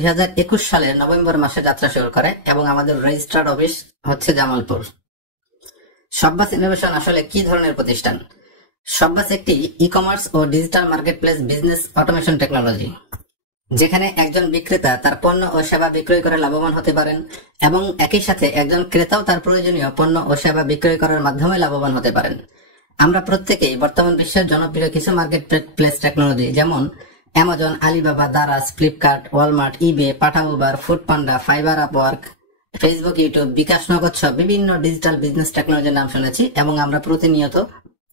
2021 সালের নভেম্বর মাসে যাত্রা শুরু করে এবং আমাদের রেজিস্ট্রার্ড অফিস হচ্ছে জামালপুর। শব্বাস ইনোভেশন আসলে কি ধরনের প্রতিষ্ঠান? শব্বাস একটি ই-কমার্স ও digital marketplace business automation technology, যেখানে একজন বিক্রেতা তার পণ্য ও সেবা বিক্রয় করে লাভবান হতে পারেন এবং একই সাথে একজন ক্রেতাও তার প্রয়োজনীয় পণ্য ও সেবা বিক্রয় করার মাধ্যমে লাভবান হতে পারেন। আমরা প্রত্যেকেই বর্তমান বিশ্বের জনপ্রিয় কিছু মার্কেট প্লেস টেকনোলজি যেমন Amazon, Alibaba, Daraz, Flipkart, Walmart, eBay, Tata, Uber, Foodpanda, Fiverr, Upwork, Facebook, YouTube, bKash Nagad সহ বিভিন্ন ডিজিটাল বিজনেস টেকনোলজির নাম শুনেছি এবং আমরা প্রতিনিয়ত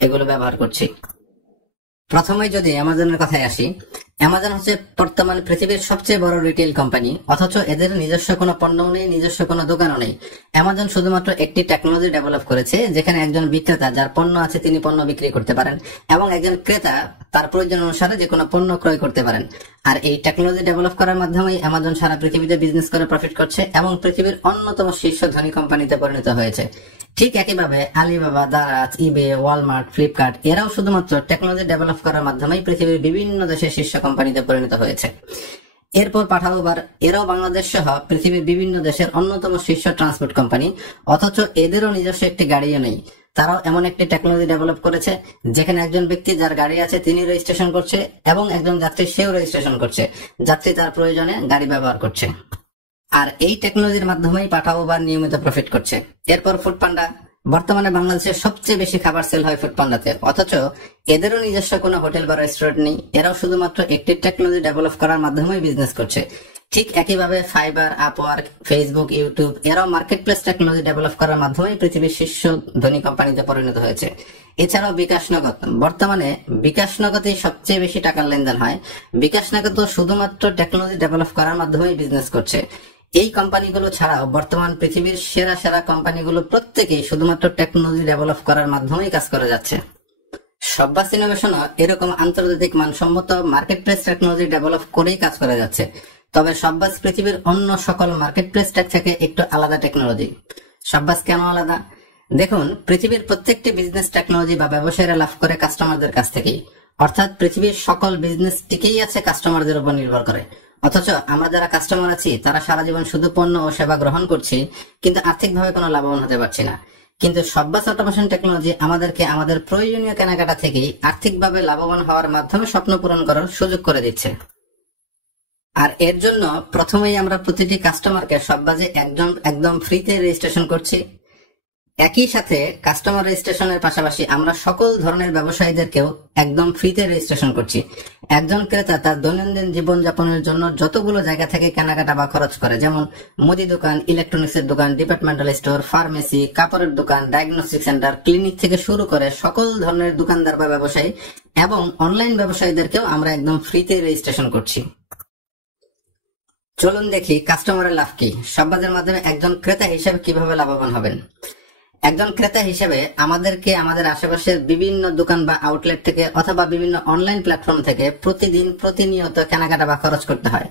এগুলো ব্যবহার করছি। প্রথমে যদি অ্যামাজনের কথায় আসি, অ্যামাজন হচ্ছে বর্তমান পৃথিবীর সবচেয়ে বড় রিটেল কোম্পানি, অথচ এদের নিজস্ব কোনো পণ্যও নেই, নিজস্ব কোনো দোকানও নেই। অ্যামাজন শুধুমাত্র একটি টেকনোলজি ডেভেলপ করেছে যেখানে একজন বিক্রেতা যার পণ্য আছে তিনি পণ্য বিক্রি করতে পারেন এবং একজন ক্রেতা তার প্রয়োজন অনুসারে যে কোনো পণ্য ক্রয় করতে পারেন। আর এই টেকনোলজি ডেভেলপ করার মাধ্যমেই অ্যামাজন সারা পৃথিবীতে বিজনেস করে প্রফিট করছে এবং পৃথিবীর অন্যতম শীর্ষ ধনী কোম্পানিতে পরিণত হয়েছে। ঠিক একইভাবে আলিবাবা, দারাজ, ইবে, ওয়ালমার্ট, ফ্লিপকার্ট এরাও শুধুমাত্র টেকনোলজি ডেভেলপ করার মাধ্যমেই পৃথিবীর বিভিন্ন দেশের শীর্ষ কোম্পানিতে পরিণত হয়েছে। এরপর টাটা, উবার এরাও বাংলাদেশ সহ পৃথিবীর বিভিন্ন দেশের অন্যতম শীর্ষ ট্রান্সপোর্ট কোম্পানি, অথচ এদেরও নিজস্ব একটি গাড়িও নেই। তারাও এমন একটি টেকনোলজি ডেভেলপ করেছে যেখানে একজন ব্যক্তি যার গাড়ি আছে তিনি রেজিস্ট্রেশন করছে এবং একজন যাত্রী সেও রেজিস্ট্রেশন করছে, যাত্রী তার প্রয়োজনে গাড়ি ব্যবহার করছে। আর এই টেকনোলজির মাধ্যমেই টাটা, উবার নিয়মিত প্রফিট করছে। এরপর ফুডপান্ডা, বর্তমানে বাংলাদেশের সবচেয়ে বেশি খাবার সেল হয় ফুডপান্ডাতে, অথচ এদেরও নিজস্ব কোনো হোটেল বা রেস্টুরেন্ট নেই। এরাও শুধুমাত্র একটি টেকনোলজি ডেভেলপ করার মাধ্যমেই বিজনেস করছে। ঠিক একইভাবে ফাইবার, আপওয়ার্ক, ফেসবুক, ইউটিউব এরাও মার্কেট প্লেস টেকনোলজি ডেভেলপ করার মাধ্যমেই পৃথিবীর শীর্ষ ধনী কোম্পানিতে পরিণত হয়েছে। এছাড়াও বিকাশ নগদ, বর্তমানে বিকাশ নগদে সবচেয়ে বেশি টাকার লেনদেন হয়। বিকাশ নগদ শুধুমাত্র টেকনোলজি ডেভেলপ করার মাধ্যমেই বিজনেস করছে। এই কোম্পানিগুলো ছাড়াও বর্তমান পৃথিবীর সেরা সেরা কোম্পানিগুলো প্রত্যেকেই শুধুমাত্র টেকনোলজি ডেভেলপ করার মাধ্যমেই কাজ করে যাচ্ছে। শব্বাস ইনোভেশনও এরকম আন্তর্জাতিক মানসম্মত মার্কেট প্লেস টেকনোলজি ডেভেলপ করেই কাজ করে যাচ্ছে। তবে শব্বাস পৃথিবীর অন্য সকল মার্কেট প্লেস টেক থেকে একটু আলাদা টেকনোলজি। শব্বাস কেন আলাদা? দেখুন, পৃথিবীর প্রত্যেকটি বিজনেস টেকনোলজি বা ব্যবসায়ীরা লাভ করে কাস্টমারদের কাছ থেকেই, অর্থাৎ পৃথিবীর সকল বিজনেস টিকেই আছে কাস্টমারদের উপর নির্ভর করে। অথচ আমরা যারা কাস্টমার আছি তারা সারা জীবন শুধু পণ্য ও সেবা গ্রহণ করছি, কিন্তু আর্থিকভাবে কোনো লাভবান হতে পারছি না। কিন্তু শব্বাস অটোমেশন টেকনোলজি আমাদেরকে আমাদের প্রয়োজনীয় কেনাকাটা থেকেই আর্থিকভাবে লাভবান হওয়ার মাধ্যমে স্বপ্ন পূরণ করার সুযোগ করে দিচ্ছে। আর এর জন্য প্রথমেই আমরা প্রতিটি কাস্টমারকে শব্বাসে একদম ফ্রিতে রেজিস্ট্রেশন করছি। একই সাথে কাস্টমার রেজিস্ট্রেশনের পাশাপাশি আমরা সকল ধরনের ব্যবসায়ীদেরকেও একদম ফ্রিতে রেজিস্ট্রেশন করছি। একজন ক্রেতা তার দৈনন্দিন জীবনযাপনের জন্য যতগুলো জায়গা থেকে কেনাকাটা বা খরচ করে, যেমন মুদি দোকান, ইলেকট্রনিক্সের দোকান, ডিপার্টমেন্টাল স্টোর, ফার্মেসি, কাপড়ের দোকান, ডায়াগনস্টিক সেন্টার, ক্লিনিক থেকে শুরু করে সকল ধরনের দোকানদার বা ব্যবসায়ী এবং অনলাইন ব্যবসায়ীদেরকেও আমরা একদম ফ্রিতে রেজিস্ট্রেশন করছি। চলুন দেখি কাস্টমারের লাভ কি, শব্বাসের মাধ্যমে একজন ক্রেতা হিসেবে কিভাবে লাভবান হবেন। একজন ক্রেতা হিসেবে আমাদেরকে আমাদের আশেপাশের বিভিন্ন দোকান বা আউটলেট থেকে অথবা বিভিন্ন অনলাইন প্ল্যাটফর্ম থেকে প্রতিনিয়ত কেনাকাটা বা খরচ করতে হয়।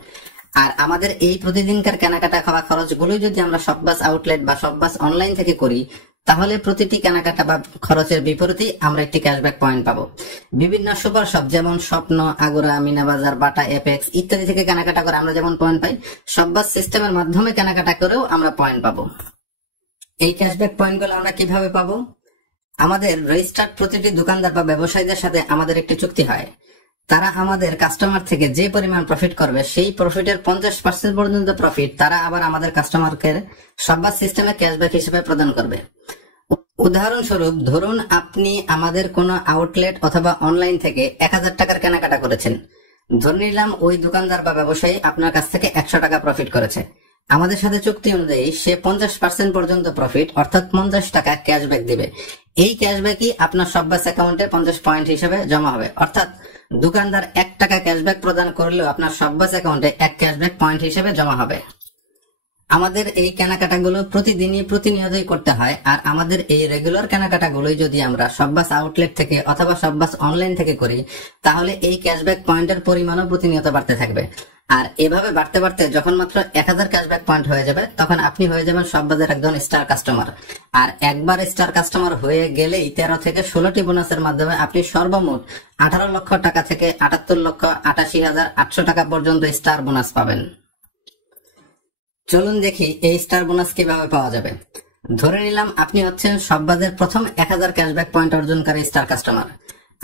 আর আমাদের এই প্রতিদিনকার কেনাকাটা বা খরচগুলো যদি আমরা শব্বাস আউটলেট বা শব্বাস অনলাইন থেকে করি, তাহলে প্রতিটি কেনাকাটা বা খরচের বিপরীতেই আমরা একটি ক্যাশব্যাক পয়েন্ট পাবো। বিভিন্ন সুপার শপ যেমন স্বপ্ন, আগোরা, মিনাবাজার, বাটা, এপেক্স ইত্যাদি থেকে কেনাকাটা করে আমরা যেমন পয়েন্ট পাই, শব্বাস সিস্টেমের মাধ্যমে কেনাকাটা করেও আমরা পয়েন্ট পাবো। এই ক্যাশব্যাক পয়েন্টগুলো আমরা কিভাবে পাবো? আমাদের রেজিস্টার্ড প্রতিটি দোকানদার বা ব্যবসায়ীদের সাথে আমাদের একটি চুক্তি হয়। তারা আমাদের কাস্টমার থেকে যে পরিমাণ প্রফিট করবে সেই প্রফিটের 50% পর্যন্ত প্রফিট তারা আবার আমাদের কাস্টমারকে শব্বাস সিস্টেমে ক্যাশব্যাক হিসেবে প্রদান করবে। উদাহরণস্বরূপ ধরুন আপনি আমাদের কোনো আউটলেট অথবা অনলাইন থেকে 1000 টাকার কেনাকাটা করেছেন। ধরে নিলাম ওই দোকানদার বা ব্যবসায়ী আপনার কাছ থেকে 100 টাকা প্রফিট করেছে। আমাদের সাথে চুক্তি অনুযায়ী সে 50% পর্যন্ত প্রফিট অর্থাৎ 50 টাকা ক্যাশব্যাক দিবে। এই ক্যাশব্যাকই আপনার শব্বাস অ্যাকাউন্টে 50 পয়েন্ট হিসেবে জমা হবে, অর্থাৎ দোকানদার 1 টাকা ক্যাশব্যাক প্রদান করলেও আপনার শব্বাস অ্যাকাউন্টে 1 ক্যাশব্যাক পয়েন্ট হিসেবে জমা হবে। আমাদের এই কেনাকাটাগুলো প্রতিনিয়তই করতে হয়। আর আমাদের এই রেগুলার কেনাকাটাগুলোই যদি আমরা শব্বাস আউটলেট থেকে অথবা শব্বাস অনলাইন থেকে করি, তাহলে এই ক্যাশব্যাক পয়েন্টের পরিমাণও প্রতিনিয়ত বাড়তে থাকবে। আর এভাবে বাড়তে বাড়তে যখন মাত্র 1000 ক্যাশব্যাক পয়েন্ট হয়ে যাবে, তখন আপনি হয়ে যাবেন শব্বাসের একজন স্টার কাস্টমার। আর একবার স্টার কাস্টমার হয়ে গেলেই 13 থেকে 16টি বোনাসের মাধ্যমে আপনি সর্বমোট 18 লক্ষ টাকা থেকে 78,88,800 টাকা পর্যন্ত স্টার বোনাস পাবেন। চলুন দেখি এই স্টার বোনাস কিভাবে পাওয়া যাবে। ধরে নিলাম আপনি হচ্ছেন শববাজের প্রথম 1000 ক্যাশব্যাক পয়েন্ট অর্জনকারী স্টার কাস্টমার।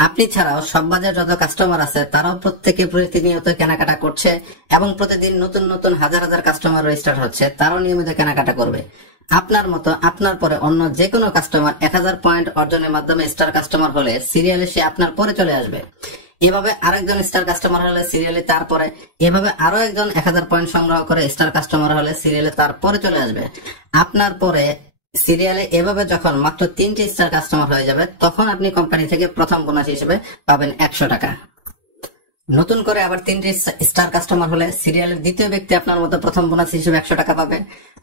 আপনি ছাড়াও শববাজের যত কাস্টমার আছে তারাও প্রত্যেকে প্রতিনিয়ত কেনাকাটা করছে এবং প্রতিদিন নতুন নতুন হাজার হাজার কাস্টমার রেজিস্টার হচ্ছে, তারাও নিয়মিত কেনাকাটা করবে। আপনার মতো আপনার পরে অন্য যে কোনো কাস্টমার 1000 পয়েন্ট অর্জনের মাধ্যমে স্টার কাস্টমার হলে সিরিয়ালে সে আপনার পরে চলে আসবে। এভাবে আরেকজন স্টার কাস্টমার হলে সিরিয়ালে তারপরে, এভাবে আরো একজন 1000 পয়েন্ট সংগ্রহ করে স্টার কাস্টমার হলে সিরিয়ালে তারপরে চলে আসবে। আপনার পরে সিরিয়ালে এভাবে যখন মাত্র 3টি স্টার কাস্টমার হয়ে যাবে তখন আপনি কোম্পানি থেকে প্রথম বোনাস হিসেবে পাবেন 100 টাকা। নতুন করে আবার 3টি স্টার কাস্টমার হলে সিরিয়ালের দ্বিতীয় ব্যক্তি আপনার মতো প্রথম বোনাস হিসেবে 100 টাকা পাবে।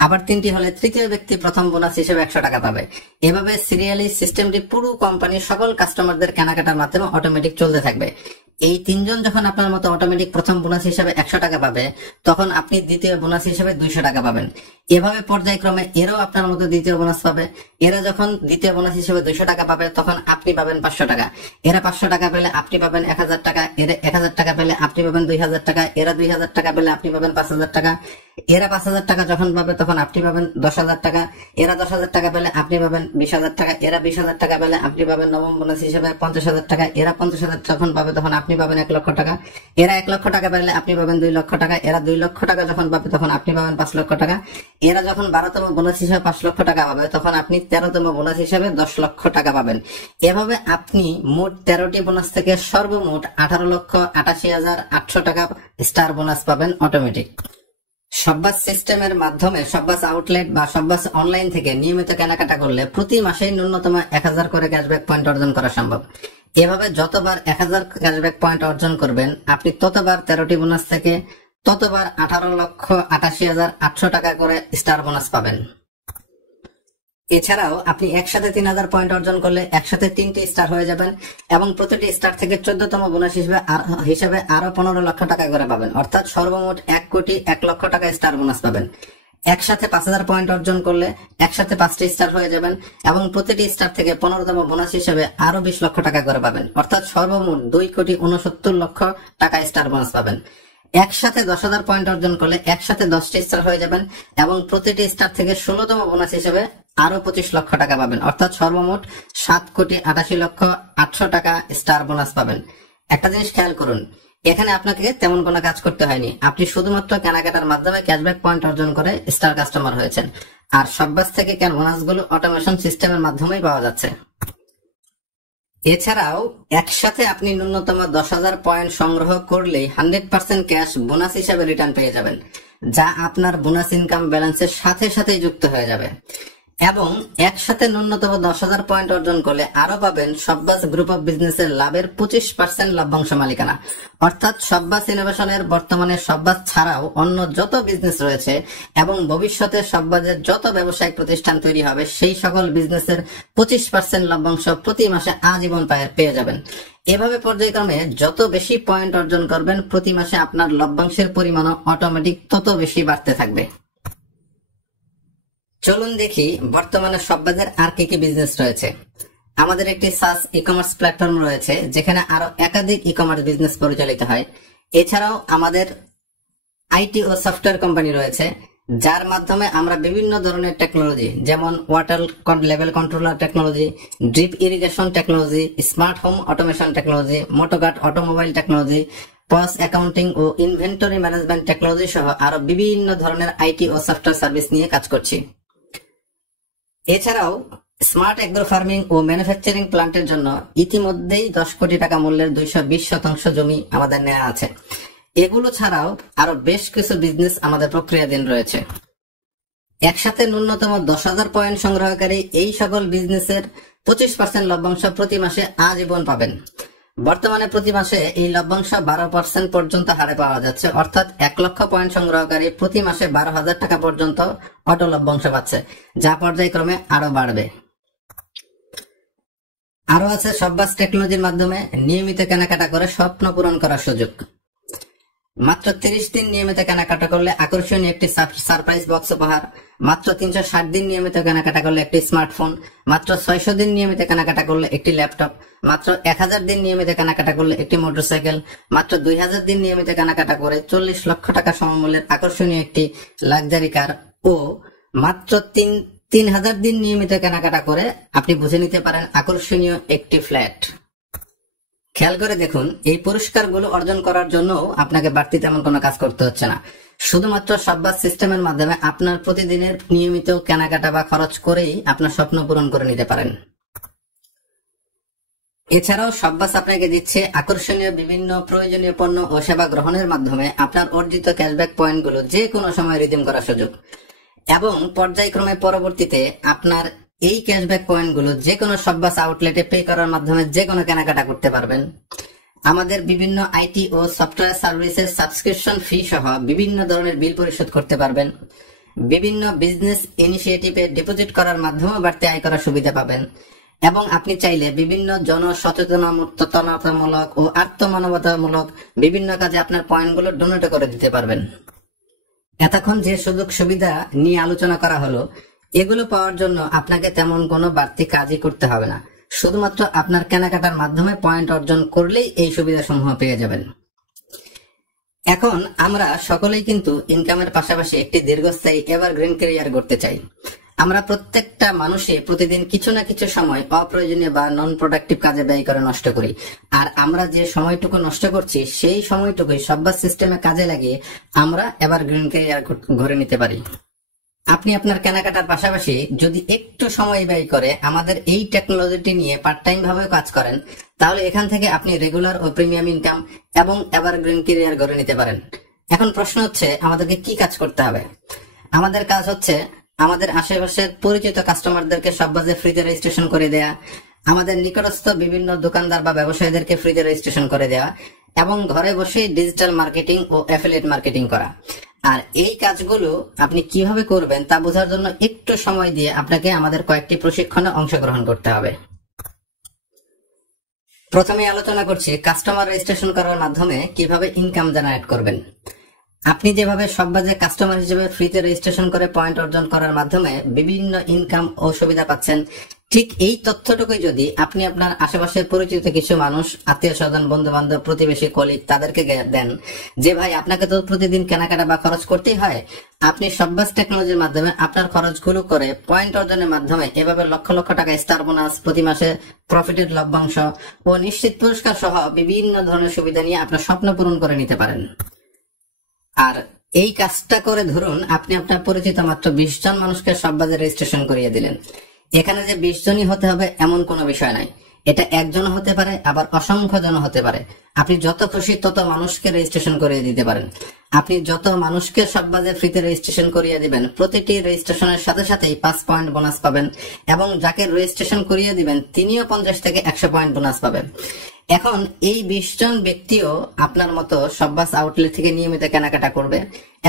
আবার 3টি হলে তৃতীয় ব্যক্তি প্রথম বোনাস হিসেবে 100 টাকা পাবে। এভাবে সিরিয়ালি সিস্টেমটি পুরো কোম্পানির সকল কাস্টমারদের কেনাকাটার মাধ্যমে অটোমেটিক চলতে থাকবে। এই 3জন যখন আপনার মতো অটোমেটিক প্রথম বোনাস হিসেবে 100 টাকা পাবে তখন আপনি দ্বিতীয় বোনাস হিসেবে 200 টাকা পাবেন। এভাবে পর্যায়ক্রমে এরাও আপনার মতো দ্বিতীয় বোনাস পাবে। এরা যখন দ্বিতীয় বোনাস হিসেবে 200 টাকা পাবে তখন আপনি পাবেন 500 টাকা। এরা 500 টাকা পেলে আপনি পাবেন 1000 টাকা। এরা 1000 টাকা পেলে আপনি পাবেন 2000 টাকা। এরা 2000 টাকা পেলে আপনি পাবেন 5000 টাকা। এরা 5000 টাকা যখন পাবে তখন আপনি পাবেন 10,000 টাকা। এরা 10,000 টাকা পেলে আপনি পাবেন 20,000 টাকা। এরা 20,000 টাকা পেলে আপনি পাবেন নবম বোনাস হিসেবে 50,000 টাকা। এরা 50,000 যখন পাবে তখন আপনি পাবেন 1 লক্ষ টাকা। এরা 1 লক্ষ টাকা পেলে আপনি পাবেন 2 লক্ষ টাকা। এরা 2 লক্ষ টাকা যখন পাবে তখন আপনি পাবেন 5 লক্ষ টাকা। এরা যখন 12তম বোনাস হিসেবে 5 লক্ষ টাকা পাবে তখন আপনি 13তম বোনাস হিসেবে 10 লক্ষ টাকা পাবেন। এভাবে আপনি মোট 13টি বোনাস থেকে সর্বমোট 18,88,800 টাকা স্টার বোনাস পাবেন অটোমেটিক। শববাজ সিস্টেমের মাধ্যমে শববাজ আউটলেট বা শববাজ অনলাইন থেকে নিয়মিত কেনাকাটা করলে প্রতি মাসেই ন্যূনতম 1000 করে ক্যাশব্যাক পয়েন্ট অর্জন করা সম্ভব। এভাবে যতবার 1000 ক্যাশব্যাক পয়েন্ট অর্জন করবেন আপনি ততবার 13টি বোনাস থেকে ততবার 18,88,800 টাকা করে স্টার বোনাস পাবেন। এছাড়াও আপনি একসাথে 3000 পয়েন্ট অর্জন করলে একসাথে 3টি স্টার হয়ে যাবেন এবং প্রতিটি স্টার থেকে 14তম বোনাস হিসেবে আরো 15 লক্ষ টাকা করে পাবেন, অর্থাৎ সর্বমোট 1,01,00,000 টাকা স্টার বোনাস পাবেন। একসাথে 5000 পয়েন্ট অর্জন করলে একসাথে 5টি স্টার হয়ে যাবেন এবং প্রতিটি স্টার থেকে 15তম বোনাস হিসেবে আরো 20 লক্ষ টাকা করে পাবেন, অর্থাৎ সর্বমোট 2,69,00,000 টাকা স্টার বোনাস পাবেন। একসাথে 10,000 পয়েন্ট অর্জন করলে একসাথে 10টি স্টার হয়ে যাবেন এবং প্রতিটি স্টার থেকে 16তম বোনাস হিসেবে আরো 25 লক্ষ টাকা পাবেন, অর্থাৎ সর্বমোট 7,88,800 টাকা স্টার বোনাস পাবেন। একটা জিনিস খেয়াল করুন, এখানে আপনাকে তেমন কোনো কাজ করতে হয়নি, আপনি শুধুমাত্র কেনাকাটার মাধ্যমে ক্যাশব্যাক পয়েন্ট অর্জন করে স্টার কাস্টমার হয়েছেন। আর শববাজ থেকে বোনাসগুলো অটোমেশন সিস্টেমের মাধ্যমেই পাওয়া যাচ্ছে। এছাড়াও একসাথে আপনি ন্যূনতম 10,000 পয়েন্ট সংগ্রহ করলেই 100% ক্যাশ বোনাস হিসাবে রিটার্ন পেয়ে যাবেন, যা আপনার বোনাস ইনকাম ব্যালেন্সের সাথে সাথেই যুক্ত হয়ে যাবে। এবং একসাথে ন্যূনতম 10,000 পয়েন্ট অর্জন করলে আরো পাবেন শববাজ গ্রুপ অফ বিজনেসের লাভের 25% লভ্যাংশ মালিকানা, অর্থাৎ শববাজ ইনোভেশনের বর্তমানে শববাজ ছাড়াও অন্য যত বিজনেস রয়েছে এবং ভবিষ্যতে শববাজের যত ব্যবসায়িক প্রতিষ্ঠান তৈরি হবে সেই সকল বিজনেসের 25% লভ্যাংশ প্রতি মাসে আজীবন পেয়ে যাবেন। এভাবে পর্যায়ক্রমে যত বেশি পয়েন্ট অর্জন করবেন প্রতি মাসে আপনার লভ্যাংশের পরিমাণও অটোমেটিক তত বেশি বাড়তে থাকবে। চলুন দেখি বর্তমানে শববাজের আর কি কি বিজনেস রয়েছে। আমাদের একটি সাস ই কমার্স প্ল্যাটফর্ম রয়েছে যেখানে আরো একাধিক ই কমার্স বিজনেস পরিচালিত হয়। এছাড়াও আমাদের আইটি ও সফটওয়্যার কোম্পানি রয়েছে, যার মাধ্যমে আমরা বিভিন্ন ধরনের টেকনোলজি যেমন water level controller technology, drip irrigation technology, smart home automation technology, Motocut automobile technology, POS accounting ও ইনভেন্টরি ম্যানেজমেন্ট টেকনোলজি সহ আরো বিভিন্ন ধরনের আইটি ও সফটওয়্যার সার্ভিস নিয়ে কাজ করছি। এছাড়াও স্মার্ট এগ্রো ফার্মিং ও ম্যানুফ্যাকচারিং প্ল্যান্টের জন্য ইতিমধ্যেই 10 কোটি টাকা মূল্যের 220% জমি আমাদের নেওয়া আছে। এগুলো ছাড়াও আরো বেশ কিছু বিজনেস আমাদের প্রক্রিয়াধীন রয়েছে। একসাথে ন্যূনতম 10,000 পয়েন্ট সংগ্রহকারী এই সকল বিজনেসের 25% লভ্যাংশ প্রতি মাসে আজীবন পাবেন। বর্তমানে প্রতি মাসে এই লভ্যাংশ 12% পর্যন্ত হারে পাওয়া যাচ্ছে, অর্থাৎ 1 লক্ষ পয়েন্ট সংগ্রহকারী প্রতি মাসে 12,000 টাকা পর্যন্ত অটো লভ্যাংশ পাচ্ছে, যা পর্যায়ক্রমে আরো বাড়বে। আরো আছে শববাজ টেকনোলজির মাধ্যমে নিয়মিত কেনাকাটা করে স্বপ্ন পূরণ করার সুযোগ। মাত্র 30 দিন নিয়মিত কেনাকাটা করলে আকর্ষণীয় একটি সারপ্রাইজ বক্স উপহার, মাত্র 360 দিন নিয়মিত কেনাকাটা করলে একটি স্মার্টফোন, মাত্র 600 দিন নিয়মিত কেনাকাটা করলে একটি ল্যাপটপ, মাত্র 1000 দিন নিয়মিত কেনাকাটা করলে একটি মোটরসাইকেল, মাত্র 2000 দিন নিয়মিত কেনাকাটা করে 40 লক্ষ টাকা সমমূল্যের আকর্ষণীয় একটি লাক্সারি কার ও মাত্র 3000 দিন নিয়মিত কেনাকাটা করে আপনি বুঝে নিতে পারেন আকর্ষণীয় একটি ফ্ল্যাট। খেয়াল করে দেখুন, এই পুরস্কারগুলো অর্জন করার জন্য আপনাকে বাড়তি তেমন কোনো কাজ করতে হচ্ছে না। শুধুমাত্র শব্বাস সিস্টেমের মাধ্যমে আপনার প্রতিদিনের নিয়মিত কেনাকাটা বা খরচ করেই আপনার স্বপ্ন পূরণ করে নিতে পারেন। এছাড়াও শব্বাস আপনাকে দিচ্ছে আকর্ষণীয় বিভিন্ন প্রয়োজনীয় পণ্য ও সেবা গ্রহণের মাধ্যমে আপনার অর্জিত ক্যাশব্যাক পয়েন্টগুলো যে কোনো সময় রিডিম করার সুযোগ, এবং পর্যায়ক্রমে পরবর্তীতে আপনার এই ক্যাশব্যাক পয়েন্টগুলো যে কোনো শব্বাস আউটলেটে পে করার মাধ্যমে যে কোনো কেনাকাটা করতে পারবেন। আমাদের বিভিন্ন আইটি ও সফটওয়্যার সার্ভিসের সাবস্ক্রিপশন ফি সহ বিভিন্ন ধরনের বিল পরিশোধ করতে পারবেন। বিভিন্ন বিজনেস ইনিশিয়েটিভে ডিপোজিট করার মাধ্যমে বাড়তি আয় করার সুবিধা পাবেন, এবং আপনি চাইলে বিভিন্ন জনসচেতনতামূলক ও আত্মমানবতামূলক বিভিন্ন কাজে আপনার পয়েন্টগুলো ডোনেট করে দিতে পারবেন। এতক্ষণ যে সুযোগ সুবিধা নিয়ে আলোচনা করা হলো, এগুলো পাওয়ার জন্য আপনাকে তেমন কোনো বাড়তি কাজই করতে হবে না। শুধুমাত্র আপনার কেনাকাটার মাধ্যমে পয়েন্ট অর্জন করলেই এই সুবিধাসমূহ পেয়ে যাবেন। এখন আমরা সকলেই কিন্তু ইনকামের পাশাপাশি একটি দীর্ঘস্থায়ী এভারগ্রিন ক্যারিয়ার গড়তে চাই। আমরা প্রত্যেকটা মানুষই প্রতিদিন কিছু না কিছু সময় অপ্রয়োজনীয় বা নন প্রোডাক্টিভ কাজে ব্যয় করে নষ্ট করি, আর আমরা যে সময়টুকু নষ্ট করছি সেই সময়টুকুই শব্বাস সিস্টেমে কাজে লাগিয়ে আমরা এভারগ্রিন ক্যারিয়ার গড়ে নিতে পারি। আপনি আপনার কেনাকাটার পাশাপাশি যদি একটু সময় ব্যয় করে আমাদের এই টেকনোলজিটি নিয়ে পার্ট টাইম ভাবে কাজ করেন, তাহলে এখান থেকে আপনি রেগুলার ও প্রিমিয়াম ইনকাম এবং এভারগ্রিন ক্যারিয়ার গড়ে নিতে পারেন। এখন প্রশ্ন হচ্ছে, আমাদেরকে কি কাজ করতে হবে? আমাদের কাজ হচ্ছে আমাদের আশেপাশের পরিচিত কাস্টমারদেরকে শব্বাসে ফ্রিতে রেজিস্ট্রেশন করে দেয়া, আমাদের নিকটস্থ বিভিন্ন দোকানদার বা ব্যবসায়ীদেরকে ফ্রিতে রেজিস্ট্রেশন করে দেওয়া, এবং ঘরে বসে ডিজিটাল মার্কেটিং ও অ্যাফিলিয়েট মার্কেটিং করা। আর এই কাজগুলো আপনি কিভাবে করবেন তা বোঝার জন্য একটু সময় দিয়ে আপনাকে আমাদের কয়েকটি প্রশিক্ষণে অংশগ্রহণ করতে হবে। প্রথমে আলোচনা করছি কাস্টমার রেজিস্ট্রেশন করার মাধ্যমে কিভাবে ইনকাম জেনারেট করবেন। আপনি যেভাবে শব্বাসে কাস্টমার হিসেবে ফ্রিতে রেজিস্ট্রেশন করে পয়েন্ট অর্জন করার মাধ্যমে বিভিন্ন ইনকাম ও সুবিধা পাচ্ছেন, ঠিক এই তথ্যটুকুই যদি আপনি আপনার আশেপাশে পরিচিত কিছু মানুষ, আত্মীয় স্বজন, বন্ধু বান্ধব, প্রতিবেশী, কলিগ তাদেরকে দেন যে ভাই আপনাকে তো প্রতিদিন কেনাকাটা বা খরচ করতেই হয়, আপনি শব্বাস টেকনোলজির মাধ্যমে আপনার খরচগুলো করে পয়েন্ট অর্জনের মাধ্যমে এভাবে লক্ষ লক্ষ টাকা স্টার বোনাস, প্রতি মাসে প্রফিটের লভ্যাংশ ও নিশ্চিত পুরস্কার সহ বিভিন্ন ধরনের সুবিধা নিয়ে আপনার স্বপ্ন পূরণ করে নিতে পারেন। আর এই কাজটা করে ধরুন আপনি আপনার পরিচিত মাত্র 20 জন মানুষকে শব্বাসে রেজিস্ট্রেশন করিয়ে দিলেন। এখানে যে 20 জনই হতে হবে এমন কোনো বিষয় নাই, এটা একজন হতে পারে, আবার অসংখ্য জন হতে পারে। আপনি যত খুশি তত মানুষকে রেজিস্ট্রেশন করিয়ে দিতে পারেন। আপনি যত মানুষকে শব্বাসে ফ্রিতে রেজিস্ট্রেশন করিয়ে দিবেন, প্রতিটি রেজিস্ট্রেশনের সাথে সাথেই 5 পয়েন্ট বোনাস পাবেন, এবং যাকে রেজিস্ট্রেশন করিয়ে দিবেন তিনিও 50 থেকে 100 পয়েন্ট বোনাস পাবেন। এখন এই 20 জন ব্যক্তিও আপনার মতো শব্বাস আউটলেট থেকে নিয়মিত কেনাকাটা করবে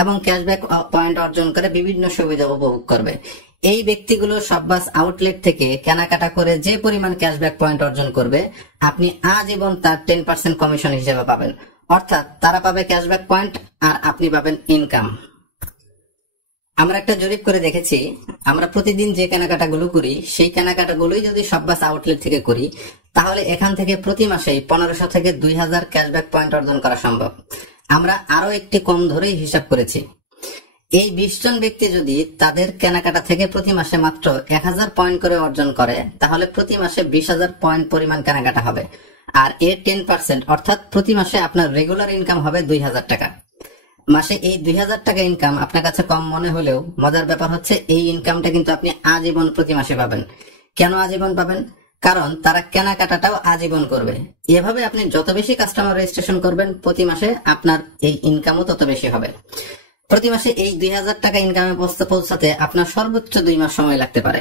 এবং ক্যাশব্যাক পয়েন্ট অর্জন করে বিভিন্ন সুবিধা উপভোগ করবে। এই ব্যক্তিগুলো শব্বাস আউটলেট থেকে কেনাকাটা করে যে পরিমাণ ক্যাশব্যাক পয়েন্ট অর্জন করবে, আপনি আজীবন তার 10% কমিশন হিসেবে পাবেন। অর্থাৎ তারা পাবে ক্যাশব্যাক পয়েন্ট আর আপনি পাবেন ইনকাম। আমরা একটা জরিপ করে দেখেছি, আমরা প্রতিদিন যে কেনাকাটাগুলো করি সেই কেনাকাটাগুলোই যদি শব্বাস আউটলেট থেকে করি, তাহলে এখান থেকে প্রতি মাসেই 1500 থেকে 2000 ক্যাশব্যাক পয়েন্ট অর্জন করা সম্ভব। আমরা আরো একটি কম ধরেই হিসাব করেছি। এই 20 জন ব্যক্তি যদি তাদের কেনাকাটা থেকে প্রতি মাসে মাত্র 1000 পয়েন্ট করে অর্জন করে, তাহলে প্রতি মাসে 20,000 পয়েন্ট পরিমাণ কেনাকাটা হবে। আর এর 10% অর্থাৎ প্রতি মাসে আপনার রেগুলার ইনকাম হবে 2000 টাকা। মাসে এই 2000 টাকা ইনকাম আপনার কাছে কম মনে হলেও মজার ব্যাপার হচ্ছে এই ইনকামটা কিন্তু আপনি আজীবন প্রতি মাসে পাবেন। কেন আজীবন পাবেন? কারণ তারা কেনাকাটাটাও আজীবন করবে। এভাবে আপনি যত বেশি কাস্টমার রেজিস্ট্রেশন করবেন, প্রতি মাসে আপনার এই ইনকামও তত বেশি হবে। প্রতি মাসে এই 2000 টাকা ইনকামে পৌঁছাতে আপনার সর্বোচ্চ 2 মাস সময় লাগতে পারে।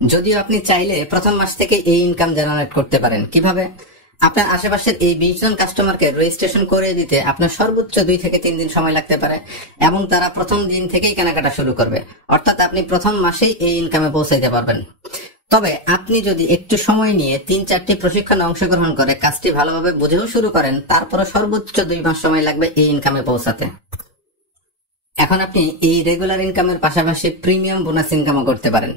যদিও আপনি চাইলে প্রথম মাস থেকে এই ইনকাম জেনারেট করতে পারেন। কিভাবে? আপনার আশেপাশের এই 20 জন কাস্টমারকে রেজিস্ট্রেশন করে দিতে আপনার সর্বোচ্চ 2 থেকে 3 দিন সময় লাগতে পারে, এবং তারা প্রথম দিন থেকেই কেনাকাটা শুরু করবে। অর্থাৎ আপনি প্রথম মাসেই এই ইনকামে পৌঁছাইতে পারবেন। তবে আপনি যদি একটু সময় নিয়ে 3-4টি প্রশিক্ষণে অংশগ্রহণ করে কাজটি ভালোভাবে বুঝেও শুরু করেন, তারপরে সর্বোচ্চ 2 মাস সময় লাগবে এই ইনকামে পৌঁছাতে। এখন আপনি এই রেগুলার ইনকামের পাশাপাশি প্রিমিয়াম বোনাস ইনকামও করতে পারেন।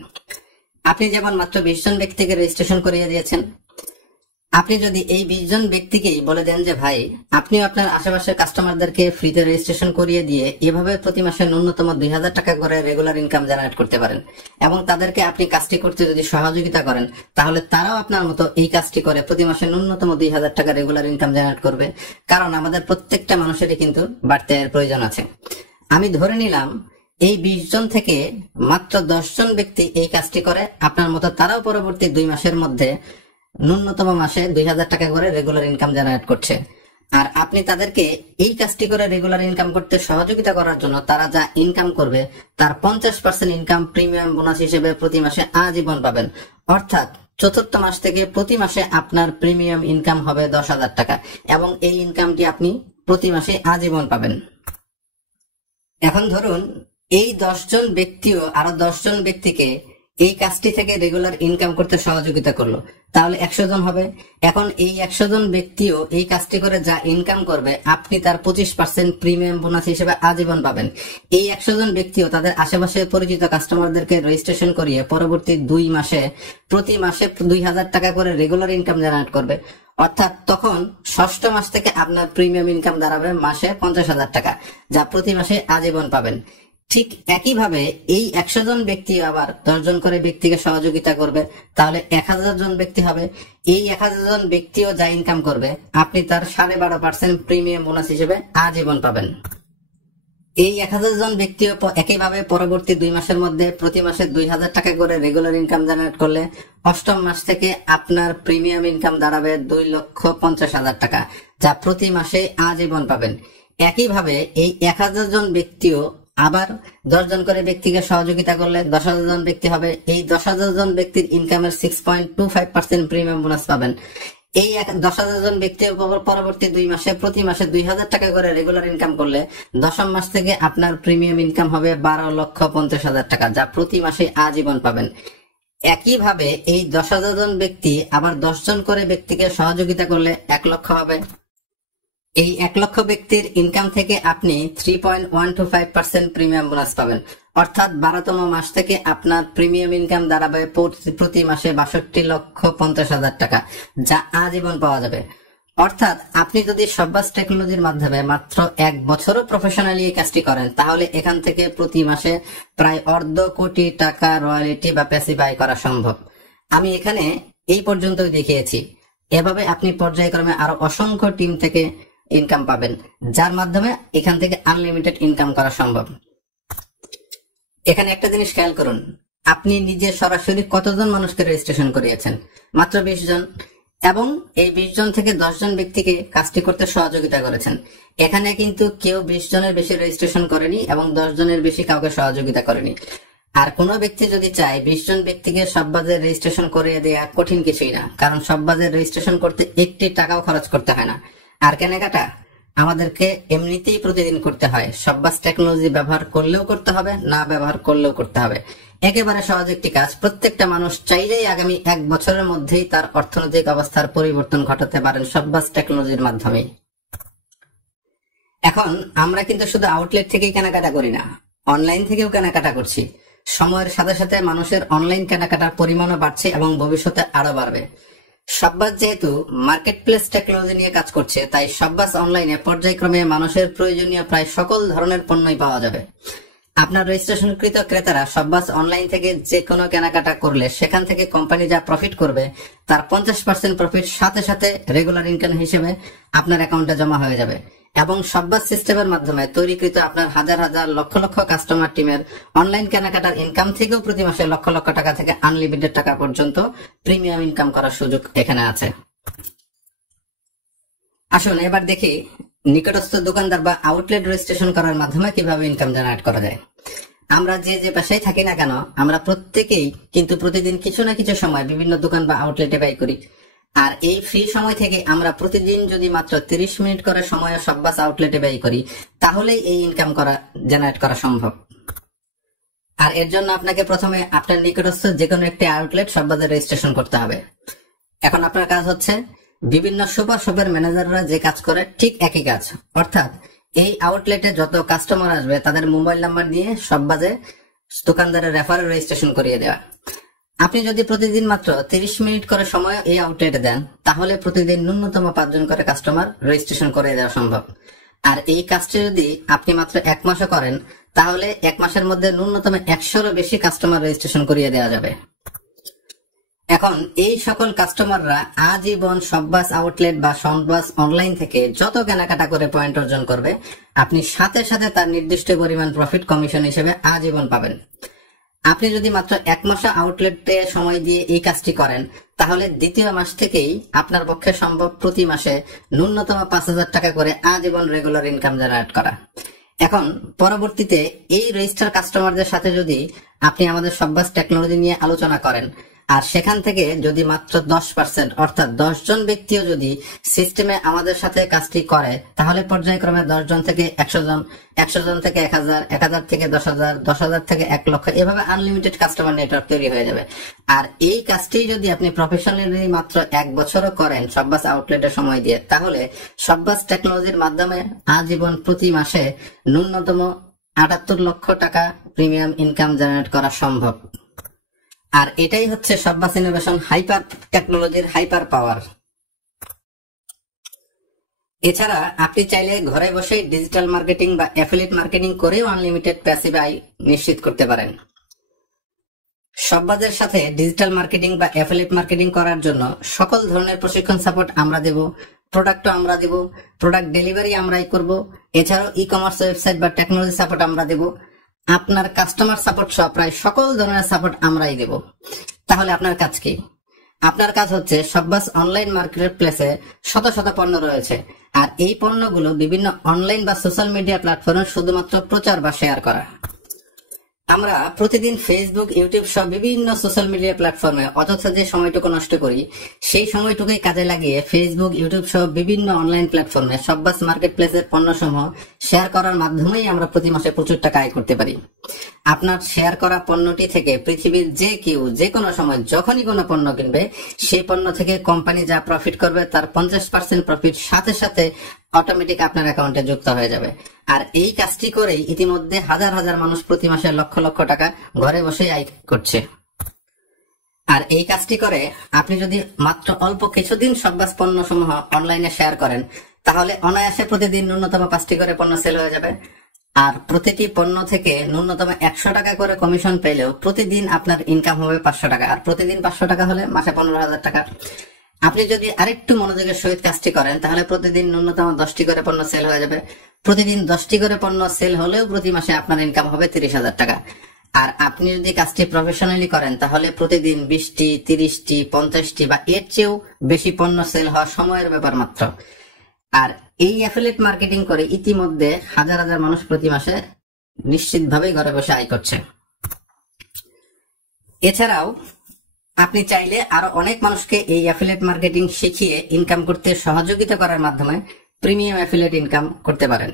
আপনি যেমন মাত্র 20 জন ব্যক্তিকে রেজিস্ট্রেশন করিয়ে দিয়েছেন, আপনি যদি এই 20 জন ব্যক্তিকেই বলে দেন যে ভাই, আপনিও আপনার আশেপাশের কাস্টমারদেরকে ফ্রিতে রেজিস্ট্রেশন করিয়ে দিয়ে এভাবে প্রতি মাসে ন্যূনতম 2000 টাকা করে রেগুলার ইনকাম জেনারেট করতে পারেন, এবং তাদেরকে আপনি কাজটি করতে যদি সহযোগিতা করেন, তাহলে তারাও আপনার মতো এই কাজটি করে প্রতি মাসে ন্যূনতম 2000 টাকা রেগুলার ইনকাম জেনারেট করবে। কারণ আমাদের প্রত্যেকটা মানুষেরই কিন্তু বাড়তে প্রয়োজন আছে। আমি ধরে নিলাম এই 20 জন থেকে মাত্র 10 জন ব্যক্তি এই কাজটি করে, আপনার মতো তারাও পরবর্তী 2 মাসের মধ্যে ন্যূনতম মাসে 2000 টাকা করে রেগুলার ইনকাম জেনারেট করছে। আর আপনি তাদেরকে এই কাজটি করে রেগুলার ইনকাম করতে সহযোগিতা করার জন্য তারা যা ইনকাম করবে তার 50% ইনকাম প্রিমিয়াম বোনাস হিসেবে প্রতি মাসে আজীবন পাবেন। অর্থাৎ চতুর্থ মাস থেকে প্রতি মাসে আপনার প্রিমিয়াম ইনকাম হবে 10,000 টাকা, এবং এই ইনকামটি আপনি প্রতি মাসে আজীবন পাবেন। এখন ধরুন এই 10 জন ব্যক্তিও আরো 10 জন ব্যক্তিকে এই কাজটি থেকে রেগুলার ইনকাম করতে সহযোগিতা করলো, তাহলে 100 জন হবে। এখন এই 100 জন ব্যক্তিও এই কাজটি করে যা ইনকাম করবে আপনি তার 25% প্রিমিয়াম বোনাস হিসেবে আজীবন পাবেন। এই 100 জন ব্যক্তিও তাদের আশেপাশে পরিচিত কাস্টমারদেরকে রেজিস্ট্রেশন করিয়ে পরবর্তী 2 মাসে প্রতি মাসে 2000 টাকা করে রেগুলার ইনকাম জেনারেট করবে। অর্থাৎ তখন ষষ্ঠ মাস থেকে আপনার প্রিমিয়াম ইনকাম দাঁড়াবে মাসে 50,000 টাকা, যা প্রতি মাসে আজীবন পাবেন। ঠিক একইভাবে এই 100 জন ব্যক্তি আবার 10 জন করে ব্যক্তিকে সহযোগিতা করবে, তাহলে 1000 জন ব্যক্তি হবে। এই 1000 জন ব্যক্তিও যা ইনকাম করবে আপনি তার 12.5% প্রিমিয়াম বোনাস হিসেবে আজীবন পাবেন। এই 1000 জন ব্যক্তিও একইভাবে পরবর্তী 2 মাসের মধ্যে প্রতি মাসে 2000 টাকা করে রেগুলার ইনকাম জেনারেট করলে অষ্টম মাস থেকে আপনার প্রিমিয়াম ইনকাম দাঁড়াবে 2,50,000 টাকা, যা প্রতি মাসে আজীবন পাবেন। একইভাবে এই 1000 জন ব্যক্তিও আবার 10 জন করে ব্যক্তিকে সহযোগিতা করলে 10,000 জন ব্যক্তি হবে। এই 10,000 জন ব্যক্তির ইনকামের 6.25% প্রিমিয়াম বোনাস পাবেন। এই 10,000 জন ব্যক্তি পরবর্তী 2 মাসে প্রতি মাসে 2000 টাকা করে রেগুলার ইনকাম করলে দশম মাস থেকে আপনার প্রিমিয়াম ইনকাম হবে 12,50,000 টাকা, যা প্রতি মাসে আজীবন পাবেন। একইভাবে এই 10,000 জন ব্যক্তি আবার 10 জন করে ব্যক্তিকে সহযোগিতা করলে 1 লক্ষ হবে। এই 1 লক্ষ ব্যক্তির ইনকাম থেকে আপনি 3.125% প্রিমিয়াম বোনাস পাবেন। অর্থাৎ 12তম মাস থেকে আপনার প্রিমিয়াম ইনকাম দাঁড়াবে প্রতি মাসে 62,50,000 টাকা, যা আজীবন পাওয়া যাবে। অর্থাৎ আপনি যদি সব্বাস টেকনোলজির মাধ্যমে মাত্র 1 বছরও প্রফেশনালি এই কাজটি করেন, তাহলে এখান থেকে প্রতি মাসে প্রায় 1.25 কোটি টাকা রয়্যালিটি বা প্যাসিভ আয় করা সম্ভব। আমি এখানে এই পর্যন্তই দেখিয়েছি। এভাবে আপনি পর্যায়ক্রমে আরো অসংখ্য টিম থেকে ইনকাম পাবেন, যার মাধ্যমে এখান থেকে আনলিমিটেড ইনকাম করা সম্ভব। এখানে একটা জিনিস খেয়াল করুন, আপনি নিজে সরাসরি কতজন মানুষকে রেজিস্ট্রেশন করিয়েছেন? মাত্র 20 জন, এবং এই 20 জন থেকে 10 জন ব্যক্তিকে কাজটি করতে সহযোগিতা করেছেন। এখানে কিন্তু কেউ 20 জনের বেশি রেজিস্ট্রেশন করেনি এবং 10 জনের বেশি কাউকে সহযোগিতা করেনি। আর কোনো ব্যক্তি যদি চায় 20 জন ব্যক্তিকে সববাজের রেজিস্ট্রেশন করিয়ে দেওয়া কঠিন কিছুই না, কারণ সববাজের রেজিস্ট্রেশন করতে একটি টাকাও খরচ করতে হয় না। আর কেনাকাটা আমাদেরকে এমনিতেই প্রতিদিন করতে হয়। সব্বাস টেকনোলজি ব্যবহার করলেও করতে হবে, না ব্যবহার করলেও করতে হবে। একেবারে সহজ একটি কাজ। প্রত্যেকটা মানুষ চাইলেই আগামী 1 বছরের মধ্যেই তার অর্থনৈতিক অবস্থার পরিবর্তন ঘটাতে পারেন সব্বাস টেকনোলজির মাধ্যমে। এখন আমরা কিন্তু শুধু আউটলেট থেকেই কেনাকাটা করি না, অনলাইন থেকেও কেনাকাটা করছি। সময়ের সাথে সাথে মানুষের অনলাইন কেনাকাটার পরিমাণও বাড়ছে এবং ভবিষ্যতে আরো বাড়বে। সব্বাস যেহেতু মার্কেট প্লেস টেকনোলজি নিয়ে কাজ করছে, তাই সব্বাস অনলাইনে পর্যায়ক্রমে মানুষের প্রয়োজনীয় প্রায় সকল ধরনের পণ্যই পাওয়া যাবে। আপনার রেজিস্ট্রেশনকৃত ক্রেতারা সব্বাস অনলাইন থেকে যে কোনো কেনাকাটা করলে সেখান থেকে কোম্পানি যা প্রফিট করবে তার 50% প্রফিট সাথে সাথে রেগুলার ইনকাম হিসেবে আপনার অ্যাকাউন্টে জমা হয়ে যাবে। এবং সব্বাস সিস্টেমের মাধ্যমে তৈরিকৃত আপনার হাজার হাজার লক্ষ লক্ষ কাস্টমার টিমের অনলাইন কেনাকাটার ইনকাম থেকেও প্রতি মাসে লক্ষ লক্ষ টাকা থেকে আনলিমিটেড টাকা পর্যন্ত প্রিমিয়াম ইনকাম করার সুযোগ এখানে আছে। আসুন এবার দেখি নিকটস্থ দোকানদার বা আউটলেট রেজিস্ট্রেশন করার মাধ্যমে কিভাবে ইনকাম জেনারেট করা যায়। আমরা যে পেশায় থাকি না কেন, আমরা প্রত্যেকেই কিন্তু প্রতিদিন কিছু না কিছু সময় বিভিন্ন দোকান বা আউটলেটে ব্যয় করি। আর এই ফ্রি সময় থেকে আমরা প্রতিদিন যদি মাত্র 30 মিনিট করে সময় সব্বাস আউটলেটে ব্যয় করি, তাহলেই এই ইনকাম জেনারেট করা সম্ভব। আর এর জন্য আপনাকে প্রথমে আপনার নিকটস্থ যে কোনো একটি আউটলেট শপবাসে রেজিস্ট্রেশন করতে হবে। এখন আপনার কাজ হচ্ছে বিভিন্ন সুপার শপের ম্যানেজাররা যে কাজ করে ঠিক একই কাজ, অর্থাৎ এই আউটলেটে যত কাস্টমার আসবে তাদের মোবাইল নাম্বার দিয়ে শপবাসে দোকানদারের রেফারে রেজিস্ট্রেশন করিয়ে দেওয়া। আপনি যদি প্রতিদিন মাত্র 30 মিনিট করে সময় এই আউটলেটে দেন, তাহলে প্রতিদিন ন্যূনতম 5 জন করে কাস্টমার রেজিস্ট্রেশন করে দেওয়া সম্ভব। আর এই কাজটি যদি আপনি মাত্র 1 মাসে করেন, তাহলে 1 মাসের মধ্যে ন্যূনতম 100-এরও বেশি কাস্টমার রেজিস্ট্রেশন করিয়ে দেওয়া যাবে। এখন এই সকল কাস্টমাররা আজীবন শপবাস আউটলেট বা শপবাস অনলাইন থেকে যত কেনাকাটা করে পয়েন্ট অর্জন করবে, আপনি সাথে সাথে তার নির্দিষ্ট পরিমাণ প্রফিট কমিশন হিসেবে আজীবন পাবেন। আপনি যদি মাত্র 1 মাসে আউটলেটে সময় দিয়ে এই কাজটি করেন, তাহলে দ্বিতীয় মাস থেকেই আপনার পক্ষে সম্ভব প্রতি মাসে ন্যূনতম 5,000 টাকা করে আজীবন রেগুলার ইনকাম জেনারেট করা। এখন পরবর্তীতে এই রেজিস্টার কাস্টমারদের সাথে যদি আপনি আমাদের শপবাস টেকনোলজি নিয়ে আলোচনা করেন, আর সেখান থেকে যদি মাত্র 10% অর্থাৎ 10 জন ব্যক্তিও যদি সিস্টেমে আমাদের সাথে কাজটি করে, তাহলে পর্যায়ক্রমে 10 জন থেকে 100 জন, 100 জন থেকে 1000, 1000 থেকে 10,000, 10,000 থেকে 1 লক্ষ, এভাবে আনলিমিটেড কাস্টমার নেটওয়ার্ক তৈরি হয়ে যাবে। আর এই কাজটি যদি আপনি প্রফেশনালি মাত্র 1 বছরও করেন শপবাস আউটলেটে সময় দিয়ে, তাহলে শপবাস টেকনোলজির মাধ্যমে আজীবন প্রতি মাসে ন্যূনতম 78 লক্ষ টাকা প্রিমিয়াম ইনকাম জেনারেট করা সম্ভব। আর এটাই হচ্ছে শপবাস ইনোভেশন হাইপার টেকনোলজির হাইপার পাওয়ার। এছাড়া আপনি চাইলে ঘরে বসে ডিজিটাল মার্কেটিং বা অ্যাফিলিয়েট মার্কেটিং করেও আনলিমিটেড প্যাসিভ আয় নিশ্চিত করতে পারেন। শপবাসের সাথে ডিজিটাল মার্কেটিং বা অ্যাফিলিয়েট মার্কেটিং করার জন্য সকল ধরনের প্রশিক্ষণ সাপোর্ট আমরা দেব, প্রোডাক্টও আমরা দেব, প্রোডাক্ট ডেলিভারি আমরাই করব, এছাড়াও ই কমার্স ওয়েবসাইট বা টেকনোলজি সাপোর্ট আমরা দেব, আপনার কাস্টমার সাপোর্ট সহ প্রায় সকল ধরনের সাপোর্ট আমরাই দেব। তাহলে আপনার কাজ কি? আপনার কাজ হচ্ছে শপবাস অনলাইন মার্কেট প্লেসে শত শত পণ্য রয়েছে, আর এই পণ্যগুলো বিভিন্ন অনলাইন বা সোশ্যাল মিডিয়া প্ল্যাটফর্মে শুধুমাত্র প্রচার বা শেয়ার করা। আমরা প্রতিদিন ফেসবুক, ইউটিউব সহ বিভিন্ন সোশ্যাল মিডিয়া প্ল্যাটফর্মে অযথা যে সময়টুকু নষ্ট করি, সেই সময়টুকুই কাজে লাগিয়ে ফেসবুক, ইউটিউব সহ বিভিন্ন অনলাইন প্ল্যাটফর্মে শপবাস মার্কেট প্লেসের পণ্যসমূহ শেয়ার করার মাধ্যমেই আমরা প্রতি মাসে প্রচুর টাকা আয় করতে পারি। আপনার শেয়ার করা পণ্যটি থেকে পৃথিবীর যে কেউ যে কোনো সময় যখনই কোনো পণ্য কিনবে, সেই পণ্য থেকে কোম্পানি যা প্রফিট করবে তার 50% প্রফিট সাথে সাথে অটোমেটিক আপনার অ্যাকাউন্টে যুক্ত হয়ে যাবে। আর এই কাজটি করেই ইতিমধ্যে হাজার হাজার মানুষ প্রতি মাসে লক্ষ লক্ষ টাকা ঘরে বসে আয় করছে। আর এই কাজটি করে আপনি যদি মাত্র অল্প কিছুদিন শপবাস পণ্য সমূহ অনলাইনে শেয়ার করেন, তাহলে অনায়াসে প্রতিদিন ন্যূনতম 5টি করে পণ্য সেল হয়ে যাবে। আর প্রতিটি পণ্য থেকে ন্যূনতম 100 টাকা করে কমিশন পেলেও প্রতিদিন আপনার ইনকাম হবে 500 টাকা, আর প্রতিদিন 500 টাকা হলে মাসে 15,000 টাকা। আপনি যদি আরেকটু মনোযোগের সহিত কাজটি করেন, তাহলে প্রতিদিন ন্যূনতম 10টি করে পণ্য সেল হয়ে যাবে। প্রতিদিন 10টি করে পণ্য সেল হলেও প্রতি মাসে আপনার ইনকাম হবে 30,000 টাকা। আর আপনি যদি কাজটি প্রফেশনালি করেন, তাহলে প্রতিদিন 20টি, 30টি, 50টি বা এর চেয়েও বেশি পণ্য সেল হওয়া সময়ের ব্যাপার মাত্র। আর এই অ্যাফিলিয়েট মার্কেটিং করে ইতিমধ্যে হাজার হাজার মানুষ প্রতি মাসে নিশ্চিতভাবেই ঘরে বসে আয় করছে। এছাড়াও আপনি চাইলে আরো অনেক মানুষকে এই অ্যাফিলিয়েট মার্কেটিং শিখিয়ে ইনকাম করতে সহযোগিতা করার মাধ্যমে প্রিমিয়াম অ্যাফিলিয়েট ইনকাম করতে পারেন।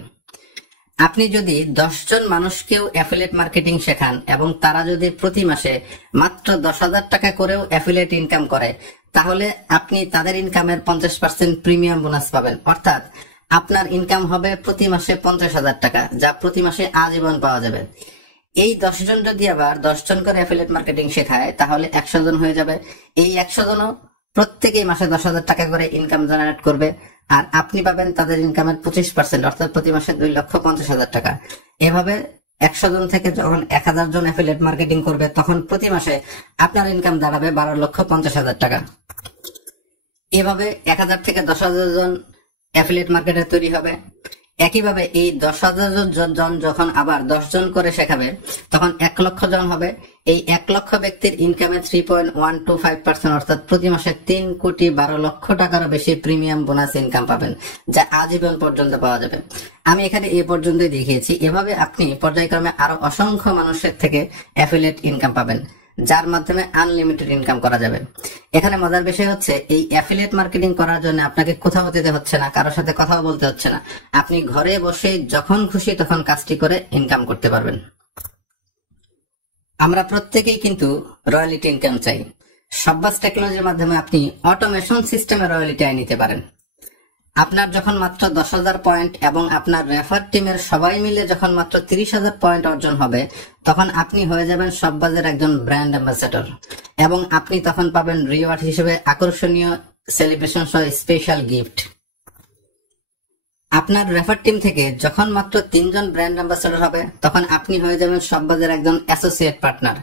আপনি যদি 10 জন মানুষকেও অ্যাফিলিয়েট মার্কেটিং শেখান এবং তারা যদি প্রতি মাসে মাত্র 10,000 টাকা করেও অ্যাফিলিয়েট ইনকাম করে, তাহলে আপনি তাদের ইনকামের 50% প্রিমিয়াম বোনাস পাবেন। অর্থাৎ আপনার ইনকাম হবে প্রতি মাসে 50,000 টাকা, যা প্রতি মাসে আজীবন পাওয়া যাবে। এই 10 জন যদি আবার 10 জন করে অ্যাফিলিয়েট মার্কেটিং শেখায়, তাহলে 100 জন হয়ে যাবে। এই 100 জনও প্রত্যেকেই মাসে 10,000 টাকা করে ইনকাম জেনারেট করবে, আর আপনি পাবেন তাদের ইনকামের 25%, অর্থাৎ প্রতি মাসে 2,50,000 টাকা। এভাবে 100 জন থেকে যখন 1000 জন অ্যাফিলিয়েট মার্কেটিং করবে, তখন প্রতি মাসে আপনার ইনকাম দাঁড়াবে 12,50,000 টাকা। এভাবে 1000 থেকে 10,000 জন অ্যাফিলিয়েট মার্কেটার তৈরি হবে। একইভাবে এই 10,000 জন যখন আবার 10 জন করে শেখাবে, তখন 1 লক্ষ জন হবে। এই 1 লক্ষ ব্যক্তির ইনকামে 3.125%, অর্থাৎ প্রতি মাসে 3,12,00,000 টাকারও বেশি প্রিমিয়াম বোনাস ইনকাম পাবেন, যা আজীবন পর্যন্ত পাওয়া যাবে। আমি এখানে এই পর্যন্তই দেখিয়েছি। এভাবে আপনি পর্যায়ক্রমে আরো অসংখ্য মানুষের থেকে অ্যাফিলিয়েট ইনকাম পাবেন, যার মাধ্যমে আনলিমিটেড ইনকাম করা যাবে। এখানে মজার বিষয় হচ্ছে, এই অ্যাফিলিয়েট মার্কেটিং করার জন্য আপনাকে কোথাও যেতে হচ্ছে না, কারোর সাথে কথাও বলতে হচ্ছে না। আপনি ঘরে বসে যখন খুশি তখন কাজটি করে ইনকাম করতে পারবেন। আমরা প্রত্যেকেই কিন্তু রয়্যালিটি ইনকাম চাই। শব্বাস টেকনোলজির মাধ্যমে আপনি অটোমেশন সিস্টেমে রয়্যালিটি আয় নিতে পারেন। আপনার যখন মাত্র 10,000 পয়েন্ট এবং আপনার রেফার টিমের সবাই মিলে যখন মাত্র 30,000 পয়েন্ট অর্জন হবে, তখন আপনি হয়ে যাবেন শব্বাজের একজন ব্র্যান্ড অ্যাম্বাসেডর এবং আপনি তখন পাবেন রিওয়ার্ড হিসেবে আকর্ষণীয় সেলিব্রেশন সহ স্পেশাল গিফট। আপনার রেফার টিম থেকে যখন মাত্র 3 জন ব্র্যান্ড অ্যাম্বাসেডর হবে, তখন আপনি হয়ে যাবেন শব্বাজের একজন অ্যাসোসিয়েট পার্টনার।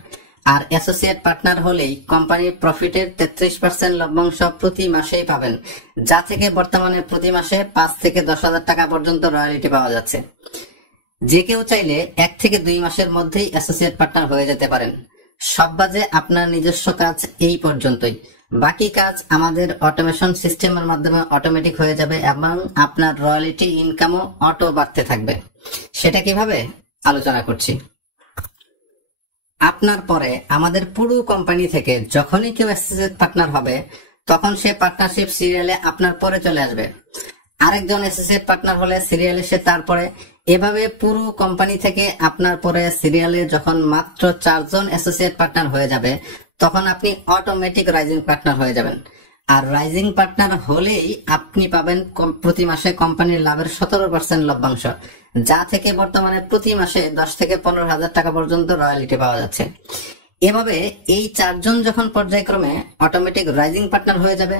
আর অ্যাসোসিয়েট পার্টনার হলেই কোম্পানির প্রফিটের 33% লভ্যাংশ প্রতি মাসেই পাবেন, যা থেকে বর্তমানে প্রতি মাসে 5 থেকে 10,000 টাকা পর্যন্ত রয়্যালিটি পাওয়া যাচ্ছে। যে কেউ চাইলে 1 থেকে 2 মাসের মধ্যেই অ্যাসোসিয়েট পার্টনার হয়ে যেতে পারেন। শব্বাজে আপনার নিজস্ব কাজ এই পর্যন্তই, বাকি কাজ আমাদের অটোমেশন সিস্টেমের মাধ্যমে অটোমেটিক হয়ে যাবে এবং আপনার রয়্যালিটি ইনকামও অটো বাড়তে থাকবে। সেটা কিভাবে আলোচনা করছি। আপনার পরে আমাদের পুরো কোম্পানি থেকে যখনই কেউ অ্যাসোসিয়েট পার্টনার হবে, তখন সে পার্টনারশিপ সিরিয়ালে আপনার পরে চলে আসবে। আরেকজন অ্যাসোসিয়েট পার্টনার হলে সিরিয়ালে সে তারপরে, এভাবে পুরো কোম্পানি থেকে আপনার পরে সিরিয়ালে যখন মাত্র 4 জন অ্যাসোসিয়েট পার্টনার হয়ে যাবে, তখন আপনি অটোমেটিক রাইজিং পার্টনার হয়ে যাবেন। আর রাইজিং পার্টনার হলেই আপনি পাবেন প্রতি মাসে কোম্পানির লাভের 17% লভ্যাংশ, যা থেকে বর্তমানে প্রতি মাসে 10 থেকে 15,000 টাকা পর্যন্ত রয়্যালিটি পাওয়া যাচ্ছে। এভাবে এই 4 জন যখন পর্যায়ক্রমে অটোমেটিক রাইজিং পার্টনার হয়ে যাবে,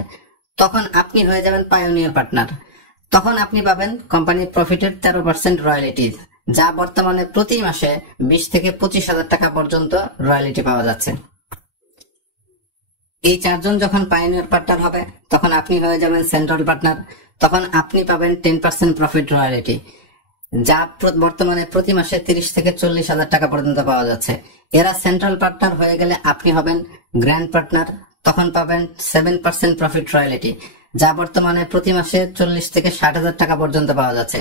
তখন আপনি হয়ে যাবেন পায়োনিয়ার পার্টনার। তখন আপনি পাবেন কোম্পানির প্রফিটের 13% রয়্যালিটি, যা বর্তমানে প্রতি মাসে 20 থেকে 25,000 টাকা পর্যন্ত রয়্যালিটি পাওয়া যাচ্ছে। এই 4 জন যখন পায়োনিয়ার পার্টনার হবে, তখন আপনি হয়ে যাবেন সেন্ট্রাল পার্টনার। তখন আপনি পাবেন 10% প্রফিট রয়্যালিটি, যা বর্তমানে প্রতি মাসে 30 থেকে 40,000 টাকা পর্যন্ত পাওয়া যাচ্ছে। এরা সেন্ট্রাল পার্টনার হয়ে গেলে আপনি হবেন গ্র্যান্ড পার্টনার। তখন পাবেন 7% প্রফিট রয়্যালিটি, যা বর্তমানে প্রতি মাসে 40 থেকে 60,000 টাকা পর্যন্ত পাওয়া যাচ্ছে।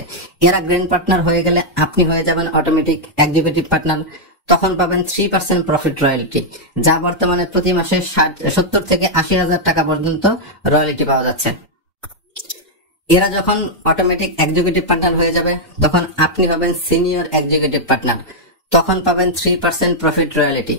এরা গ্র্যান্ড পার্টনার হয়ে গেলে আপনি হয়ে যাবেন অটোমেটিক এক্সিকিউটিভ পার্টনার। তখন পাবেন 3% প্রফিট রয়্যালিটি, যা বর্তমানে প্রতি মাসে 70 থেকে 80,000 টাকা পর্যন্ত রয়্যালিটি পাওয়া যাচ্ছে। এরা যখন অটোমেটিক এক্সিকিউটিভ পার্টনার হয়ে যাবে, তখন আপনি পাবেন সিনিয়র এক্সিকিউটিভ পার্টনার। তখন পাবেন 3% প্রফিট রয়্যালিটি,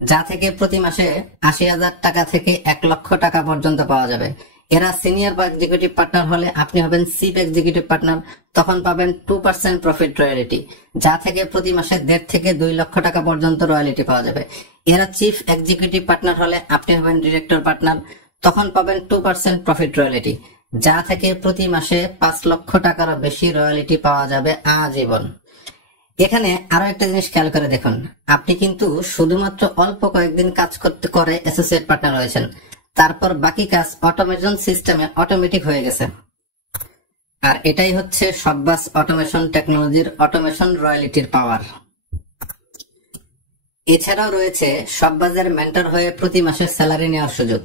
যা থেকে প্রতি মাসে 80,000 টাকা থেকে 1 লক্ষ টাকা পর্যন্ত পাওয়া যাবে। এরা সিনিয়র বা এক্সিকিউটিভ পার্টনার হলে আপনি হবেন চিফ এক্সিকিউটিভ পার্টনার। তখন পাবেন 2% প্রফিট রয়্যালিটি, যা থেকে প্রতি মাসে 1.5 থেকে 2 লক্ষ টাকা পর্যন্ত রয়্যালিটি পাওয়া যাবে। এরা চিফ এক্সিকিউটিভ পার্টনার হলে আপনি হবেন ডিরেক্টর পার্টনার। তখন পাবেন 2% প্রফিট রয়্যালিটি, যা থেকে প্রতি মাসে 5 লক্ষ টাকারও বেশি রয়্যালিটি পাওয়া যাবে আজীবন। এখানে আরো একটা জিনিস খেয়াল করে দেখুন, আপনি কিন্তু শুধুমাত্র অল্প কয়েকদিন কাজ করে অ্যাসোসিয়েট পার্টনার হয়েছেন, তারপর বাকি কাজ অটোমেশন সিস্টেমে অটোমেটিক হয়ে গেছে। আর এটাই হচ্ছে শব্বাস অটোমেশন টেকনোলজির অটোমেশন রয়্যালিটির পাওয়ার। এছাড়াও রয়েছে শব্বাজের মেন্টর হয়ে প্রতি মাসে স্যালারি নেওয়ার সুযোগ।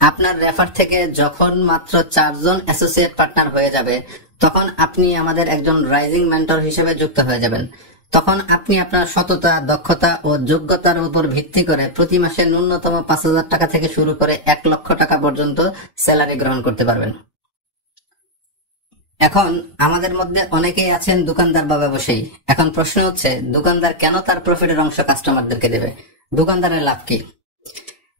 আপনার রেফার থেকে যখন মাত্র 4 জন অ্যাসোসিয়েট পার্টনার হয়ে যাবে, তখন আপনি আমাদের একজন রাইজিং মেন্টর হিসেবে যুক্ত হয়ে যাবেন। তখন আপনি আপনার সততা, দক্ষতা ও যোগ্যতার উপর ভিত্তি করে প্রতি মাসে ন্যূনতম 5,000 টাকা থেকে শুরু করে 1 লক্ষ টাকা পর্যন্ত স্যালারি গ্রহণ করতে পারবেন। এখন আমাদের মধ্যে অনেকেই আছেন দোকানদার বা ব্যবসায়ী। এখন প্রশ্ন হচ্ছে, দোকানদার কেন তার প্রফিটের অংশ কাস্টমারদেরকে দেবে? দোকানদারের লাভ কি?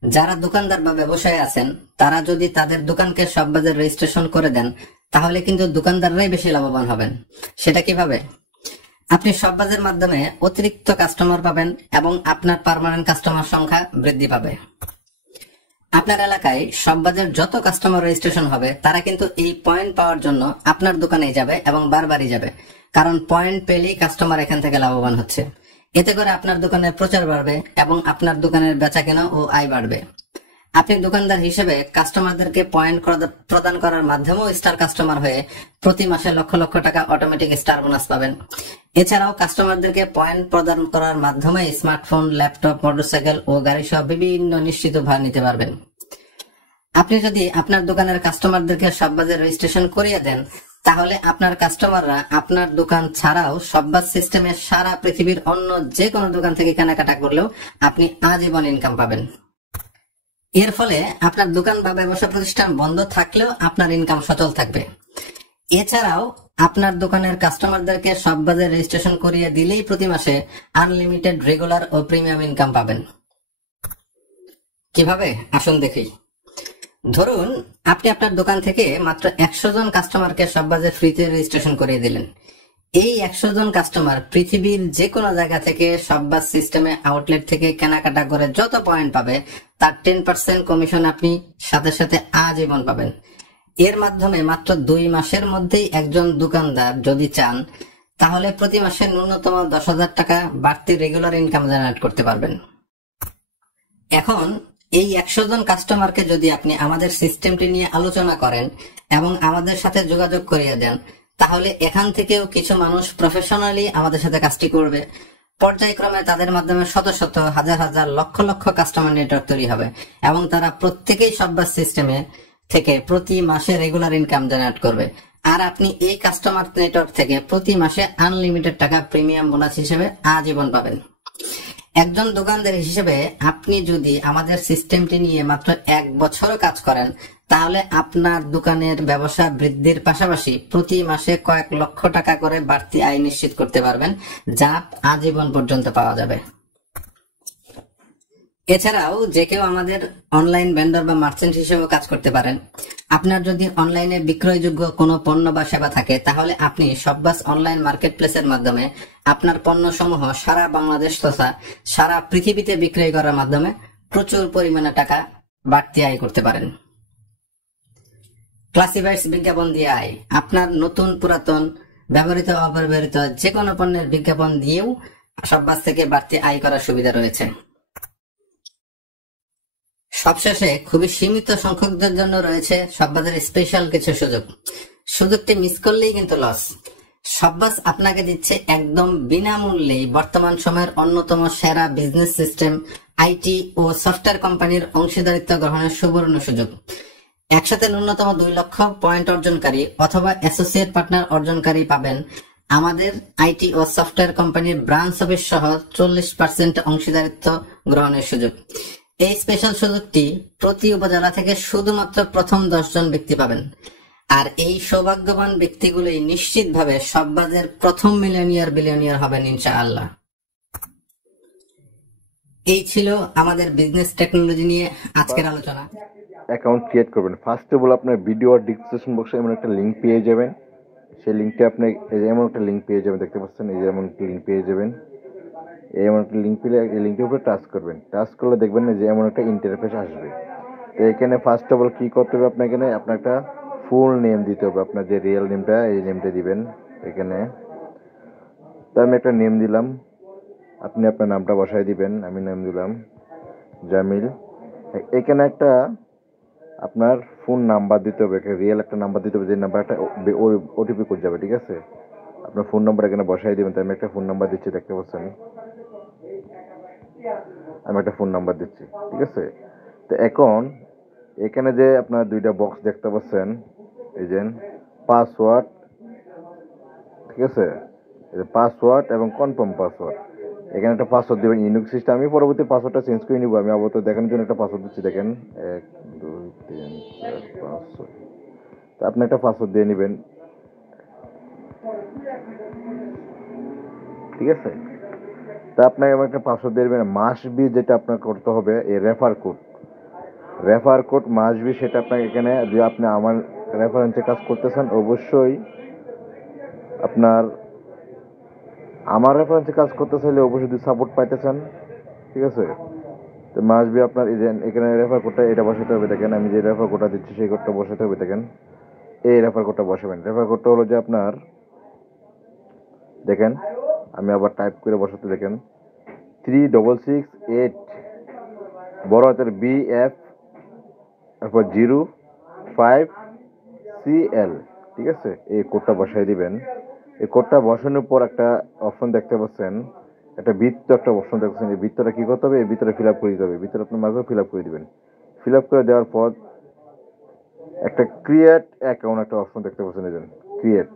যারা দোকানদার বা ব্যবসায়ী আছেন, তারা যদি তাদের দোকানকে শব্বাজে রেজিস্ট্রেশন করে দেন, তাহলে কিন্তু দোকানদাররাই বেশি লাভবান হবেন। সেটা কিভাবে? আপনি শব্বাজের মাধ্যমে অতিরিক্ত কাস্টমার পাবেন এবং আপনার পার্মানেন্ট কাস্টমার সংখ্যা বৃদ্ধি পাবে। আপনার এলাকায় শব্বাজের যত কাস্টমার রেজিস্ট্রেশন হবে, তারা কিন্তু এই পয়েন্ট পাওয়ার জন্য আপনার দোকানেই যাবে এবং বারবারই যাবে, কারণ পয়েন্ট পেলেই কাস্টমার এখান থেকে লাভবান হচ্ছে। এতে করে আপনার দোকানের প্রচার বাড়বে এবং আপনার দোকানের বেচাকেনা ও আয় বাড়বে। আপনি দোকানদার হিসেবে কাস্টমারদেরকে পয়েন্ট প্রদান করার মাধ্যমেও স্টার কাস্টমার হয়ে প্রতি মাসে লক্ষ লক্ষ টাকা অটোমেটিক স্টার বোনাস পাবেন। এছাড়াও কাস্টমারদেরকে পয়েন্ট প্রদান করার মাধ্যমে স্মার্টফোন, ল্যাপটপ, মোটরসাইকেল ও গাড়ি সহ বিভিন্ন নিশ্চিত ভার নিতে পারবেন। আপনি যদি আপনার দোকানের কাস্টমারদেরকে শব্বাজে রেজিস্ট্রেশন করিয়ে দেন, তাহলে আপনার কাস্টমাররা আপনার দোকান ছাড়াও শব্বাজ সিস্টেমে সারা পৃথিবীর অন্য যে কোনো দোকান থেকে কেনাকাটা করলেও আপনি আজীবন ইনকাম পাবেন। এর ফলে আপনার দোকান বা ব্যবসা প্রতিষ্ঠান বন্ধ থাকলেও আপনার ইনকাম সচল থাকবে। এছাড়াও আপনার দোকানের কাস্টমারদেরকে শপবাজে রেজিস্ট্রেশন করিয়ে দিলেই প্রতি মাসে আনলিমিটেড রেগুলার ও প্রিমিয়াম ইনকাম পাবেন। কিভাবে আসুন দেখি। ধরুন আপনি আপনার দোকান থেকে মাত্র 100 জন কাস্টমারকে শপবাজে ফ্রিতে রেজিস্ট্রেশন করিয়ে দিলেন। এই 100 জন কাস্টমার পৃথিবীর যে কোনো জায়গা থেকে শপবাজ সিস্টেমে আউটলেট থেকে কেনাকাটা করে যত পয়েন্ট পাবে তার 10% কমিশন আপনি সাথে সাথে আজীবন পাবেন। এর মাধ্যমে মাত্র 2 মাসের মধ্যেই একজন দোকানদার যদি চান তাহলে প্রতি মাসে ন্যূনতম 10,000 টাকা বাড়তি রেগুলার ইনকাম জেনারেট করতে পারবেন। এখন এই 100 জন কাস্টমারকে যদি আপনি আমাদের সিস্টেমটি নিয়ে আলোচনা করেন এবং আমাদের সাথে যোগাযোগ করিয়ে দেন, তাহলে এখান থেকেও কিছু মানুষ প্রফেশনালি আমাদের সাথে কাজটি করবে। পর্যায়ক্রমে তাদের মাধ্যমে শত শত হাজার হাজার লক্ষ লক্ষ কাস্টমার নেটওয়ার্ক তৈরি হবে এবং তারা প্রত্যেকেই শপবাজ সিস্টেমে থেকে প্রতি মাসে রেগুলার ইনকাম জেনারেট করবে। আর আপনি এই কাস্টমার নেটওয়ার্ক থেকে প্রতি মাসে আনলিমিটেড টাকা প্রিমিয়াম বোনাস হিসেবে আজীবন পাবেন। একজন দোকানদার হিসেবে আপনি যদি আমাদের সিস্টেমটি নিয়ে মাত্র 1 বছরও কাজ করেন তাহলে আপনার দোকানের ব্যবসা বৃদ্ধির পাশাপাশি প্রতি মাসে কয়েক লক্ষ টাকা করে বাড়তি আয় নিশ্চিত করতে পারবেন, যা আজীবন পর্যন্ত পাওয়া যাবে। এছাড়াও যে কেউ আমাদের অনলাইন ভেন্ডর বা মার্চেন্ট হিসেবেও কাজ করতে পারেন। আপনার যদি অনলাইনে বিক্রয়যোগ্য কোনো পণ্য বা সেবা থাকে তাহলে আপনি শপবাজ অনলাইন মার্কেটপ্লেসের মাধ্যমে আপনার পণ্যসমূহ সারা বাংলাদেশ তথা সারা পৃথিবীতে বিক্রয় করার মাধ্যমে প্রচুর পরিমাণে টাকা বাড়তি আয় করতে পারেন। ক্লাসিফাইডস বিজ্ঞাপন দিয়ে আয়। আপনার নতুন পুরাতন ব্যবহৃত অব্যবহৃত যে কোনো পণ্যের বিজ্ঞাপন দিয়েও শপবাজ থেকে বাড়তি আয় করার সুবিধা রয়েছে। সবশেষে খুবই সীমিত সংখ্যকদের জন্য রয়েছে শপবাজের স্পেশাল কিছু সুযোগটি মিস করলেই কিন্তু লস। শপবাজ আপনাকে দিচ্ছে একদম বিনামূল্যে বর্তমান সময়ের অন্যতম সেরা বিজনেস সিস্টেম আইটি ও সফটওয়্যার কোম্পানির অংশীদারিত্ব গ্রহণের সুবর্ণ সুযোগ। একসাথে ন্যূনতম 2 লক্ষ পয়েন্ট অর্জনকারী অথবা অ্যাসোসিয়েট পার্টনার অর্জনকারী পাবেন আমাদের আইটি ও সফটওয়্যার কোম্পানির ব্রাঞ্চ অফিস সহ 40% অংশীদারিত্ব গ্রহণের সুযোগ। এই স্পেশাল সুযোগটি প্রতি উপজেলা থেকে শুধুমাত্র প্রথম 10 জন ব্যক্তি পাবেন। আর এই সৌভাগ্যবান ব্যক্তিগুলোই নিশ্চিতভাবে শপবাজের প্রথম বিলিয়নিয়ার হবেন ইনশাআল্লাহ। এই ছিল আমাদের বিজনেস টেকনোলজি নিয়ে আজকের আলোচনা। অ্যাকাউন্ট ক্রিয়েট করবেন। ফার্স্ট অফ অল আপনার ভিডিও আর ডিসক্রিপশন বক্সে এমন একটা লিঙ্ক পেয়ে যাবেন। সেই লিঙ্কটা আপনি এমন একটা লিঙ্ক পেয়ে যাবেন, দেখতে পাচ্ছেন এই যে এমন একটা লিঙ্ক পেয়ে যাবেন। এমন একটা লিঙ্ক পেলে এই লিঙ্কের উপরে টাচ করবেন। টাচ করলে দেখবেন যে এমন একটা ইন্টারফেস আসবে। তো এখানে ফার্স্ট অফ অল কী করতে হবে, আপনার এখানে আপনার একটা ফুল নেম দিতে হবে। আপনার যে রিয়েল নেমটা এই নেমটা দিবেন এখানে। তো আমি একটা নেম দিলাম, আপনি আপনার নামটা বসাই দিবেন। আমি নাম দিলাম জামিল। এখানে একটা আপনার ফোন নাম্বার দিতে হবে, রিয়েল একটা নাম্বার দিতে হবে, যে নাম্বারটা ওটিপি কোড যাবে, ঠিক আছে? আপনার ফোন নাম্বার এখানে বসাই দেবেন। তো আমি একটা ফোন নাম্বার দিচ্ছি, দেখতে পাচ্ছেন আমি একটা ফোন নাম্বার দিচ্ছি, ঠিক আছে? তো এখন এখানে যে আপনার 2টা বক্স দেখতে পাচ্ছেন, এই যে পাসওয়ার্ড, ঠিক আছে? পাসওয়ার্ড এবং কনফার্ম পাসওয়ার্ড। এখানে একটা পাসওয়ার্ড দেবেন ইউনিক সিস্টেম। আমি পরবর্তী পাসওয়ার্ডটা চেঞ্জ করে নিব। আমি আপাতত দেখানোর জন্য একটা পাসওয়ার্ড দিচ্ছি, দেখেন 1 2 3 4 5 6। তো আপনি একটা পাসওয়ার্ড দিয়ে নেবেন, ঠিক আছে? তা আপনার এবার একটা পাসওয়ার্ড দিয়ে দেবেন। মাস্ট বি যেটা আপনার করতে হবে এই রেফার কোড মাস্ট বি, সেটা আপনাকে এখানে যে আপনি আমার রেফারেন্সে কাজ করতেছেন অবশ্যই আপনার আমার রেফারেন্সে কাজ করতে চাইলে অবশ্যই সাপোর্ট পাইতেছেন, ঠিক আছে? তো মাস্ট বি আপনার এই যে এখানে রেফার কোডটা এটা বসাতে হবে। দেখেন আমি যে রেফার কোডটা দিচ্ছি সেই কোডটা বসাতে হবে। দেখেন এই রেফার কোডটা বসাবেন। রেফার কোডটা হলো যে আপনার, দেখেন আমি আবার টাইপ করে বসাতে, দেখেন 3668 বড় হাতের BF তারপর 05CL, ঠিক আছে? এই কোডটা বসাই দিবেন। এই কোডটা বসানোর পর একটা অপশন দেখতে পাচ্ছেন, একটা বৃত্ত একটা অপশন দেখতেছেন। এই বৃত্তটা কি করতে হবে, এই ভিতরে ফিল আপ করে দিতে হবে। ভিতরে আপনার মার্ক ফিল আপ করে দিবেন। ফিল আপ করে দেওয়ার পর একটা ক্রিয়েট অ্যাকাউন্ট একটা অপশন দেখতে পাচ্ছেন, এই ক্রিয়েট।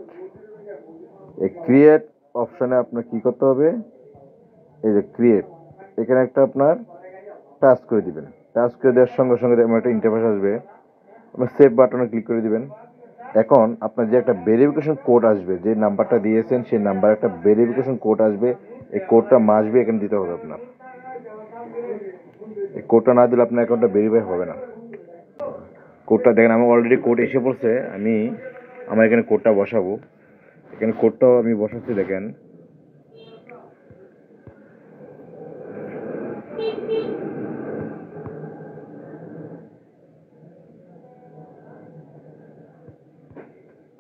এই ক্রিয়েট অপশনে আপনার কি করতে হবে, এই যে ক্রিয়েট, এখানে একটা আপনার টাচ করে দিবেন। টাচ করে দেওয়ার সঙ্গে সঙ্গে আমার একটা ইন্টারফেস আসবে। আপনার সেভ বাটনে ক্লিক করে দিবেন। এখন আপনার যে একটা ভেরিফিকেশন কোড আসবে, যে নাম্বারটা দিয়েছেন সেই নাম্বারে একটা ভেরিফিকেশন কোড আসবে, এই কোডটা মাসবি এখানে দিতে হবে আপনার। এই কোডটা না দিলে আপনার অ্যাকাউন্টটা ভেরিফাই হবে না। কোডটা দেখেন, আমার অলরেডি কোড এসে পড়ছে, আমি আমার এখানে কোডটা বসাবো। এখানে কোডটাও আমি বসাচ্ছি, দেখেন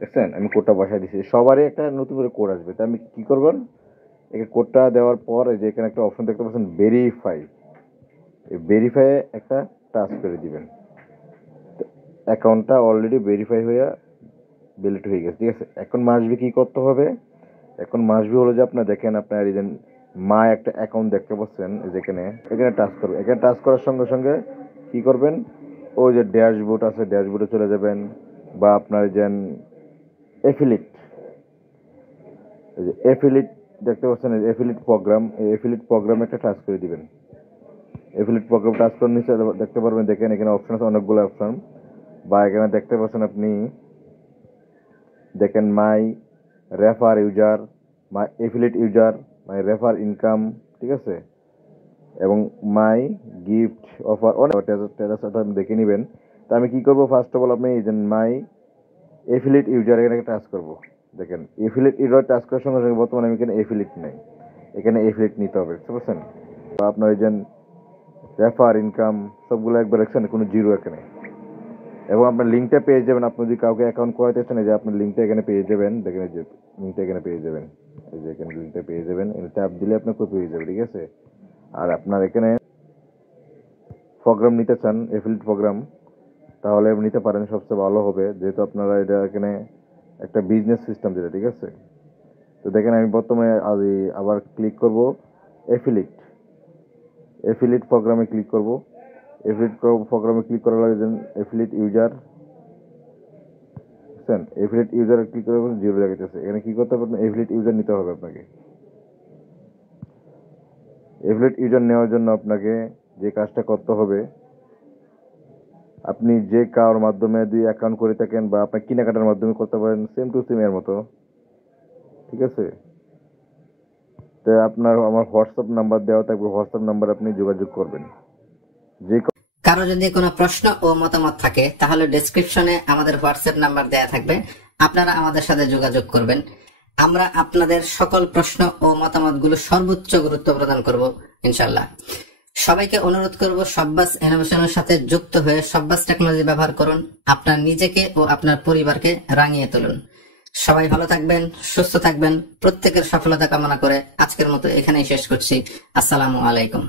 দেখছেন, আমি কোডটা বসাই দিচ্ছি। সবারই একটা নতুন করে কোড আসবে, তাই আমি কি করবেন, এই কোডটা দেওয়ার পর এই যে এখানে একটা অপশন দেখতে পাচ্ছেন ভেরিফাই, এই ভেরিফাই একটা টাচ করে দিবেন। অ্যাকাউন্টটা অলরেডি ভেরিফাই হয়ে ভ্যালিড হয়ে গেছে, ঠিক আছে। এখন মাসবি কি করতে হবে, এখন মাসবি হলো যে আপনার দেখেন, আপনার এই যে মা একটা অ্যাকাউন্ট দেখতে পাচ্ছেন, যেখানে এখানে টাচ করবেন। এখানে টাচ করার সঙ্গে সঙ্গে কি করবেন, ওই যে ড্যাশবোর্ড আছে, ড্যাশবোর্ডে চলে যাবেন, বা আপনার যে এফিলিট, এই যে এফিলিট দেখতে পাচ্ছেন, এফিলিট প্রোগ্রাম, এই এফিলিট প্রোগ্রামে একটা টাচ করে দিবেন। এফিলিট প্রোগ্রাম টাচ করে নিচে দেখতে পারবেন, দেখেন এখানে অপশন আছে অনেকগুলো অপশন, বা এখানে দেখতে পাচ্ছেন আপনি দেখেন মাই রেফার ইউজার, মাই এফিলিয়েট ইউজার, মাই রেফার ইনকাম, ঠিক আছে, এবং মাই গিফট অফার অনেক দেখে নেবেন। তা আমি কি করবো, ফার্স্ট অফ অল আপনি এই যে মাই এফিলিয়েট ইউজার এখানে টাচ করবো। দেখেন এফিলিয়েট ইউজার টাচ করার সঙ্গে সঙ্গে বর্তমানে আমি এখানে এফিলিয়েট নেই, এখানে এফিলিয়েট নিতে হবে, বুঝতে পারছেন। বা আপনার এই যে রেফার ইনকাম সবগুলো একবার দেখছেন, কোনো জিরো এখানে, এবং আপনার লিঙ্কটা পেয়ে যাবেন। আপনি যদি কাউকে অ্যাকাউন্ট করাতে চান, এই যে আপনার লিঙ্কটা এখানে পেয়ে যাবেন, দেখেন এই যে লিঙ্কটা এখানে পেয়ে যাবেন, এই যে এখানে লিঙ্কটা পেয়ে যাবেন, এটা ট্যাপ দিলে আপনার পেয়ে যাবে, ঠিক আছে। আর আপনার এখানে প্রোগ্রাম নিতে চান, এফিলিয়েট প্রোগ্রাম, তাহলে নিতে পারেন, সবচেয়ে ভালো হবে, যেহেতু আপনারা এটা এখানে একটা বিজনেস সিস্টেম যেটা, ঠিক আছে। তো দেখেন আমি বর্তমানে আবার ক্লিক করব এফিলিয়েট, এফিলিয়েট প্রোগ্রামে ক্লিক করব। এফিলিয়েট প্রোগ্রামে ক্লিক করার লাগে affiliate user, affiliate user click করে জিরো দেখাচ্ছে। এখানে কি করতে হবে, এফিলিয়েট ইউজার নিতে হবে আপনাকে। এফিলিয়েট ইউজার নেওয়ার জন্য আপনাকে যে কাজটা করতে হবে, আপনি যে কারোর মাধ্যমে যদি অ্যাকাউন্ট করে থাকেন বা আপনার কেনাকাটার মাধ্যমে করতে পারেন, সেম টু সেম এর মতো, ঠিক আছে। তো আপনার আমার হোয়াটসঅ্যাপ নাম্বার দেওয়া থাকবে, হোয়াটসঅ্যাপ নাম্বার আপনি যোগাযোগ করবেন। যে কারো যদি কোনো প্রশ্ন ও মতামত থাকে তাহলে ডেসক্রিপশনে আমাদের হোয়াটসঅ্যাপ নাম্বার দেয়া থাকবে, আপনারা আমাদের সাথে যোগাযোগ করবেন। আমরা আপনাদের সকল প্রশ্ন ও মতামতগুলো সর্বোচ্চ গুরুত্ব প্রদান করব ইনশাআল্লাহ। সবাইকে অনুরোধ করব শব্বাস ইনোভেশনের সাথে যুক্ত হয়ে শব্বাস টেকনোলজি ব্যবহার করুন, আপনার নিজেকে ও আপনার পরিবারকে রাঙিয়ে তুলুন। সবাই ভালো থাকবেন, সুস্থ থাকবেন, প্রত্যেকের সফলতা কামনা করে আজকের মতো এখানেই শেষ করছি। আসসালামু আলাইকুম।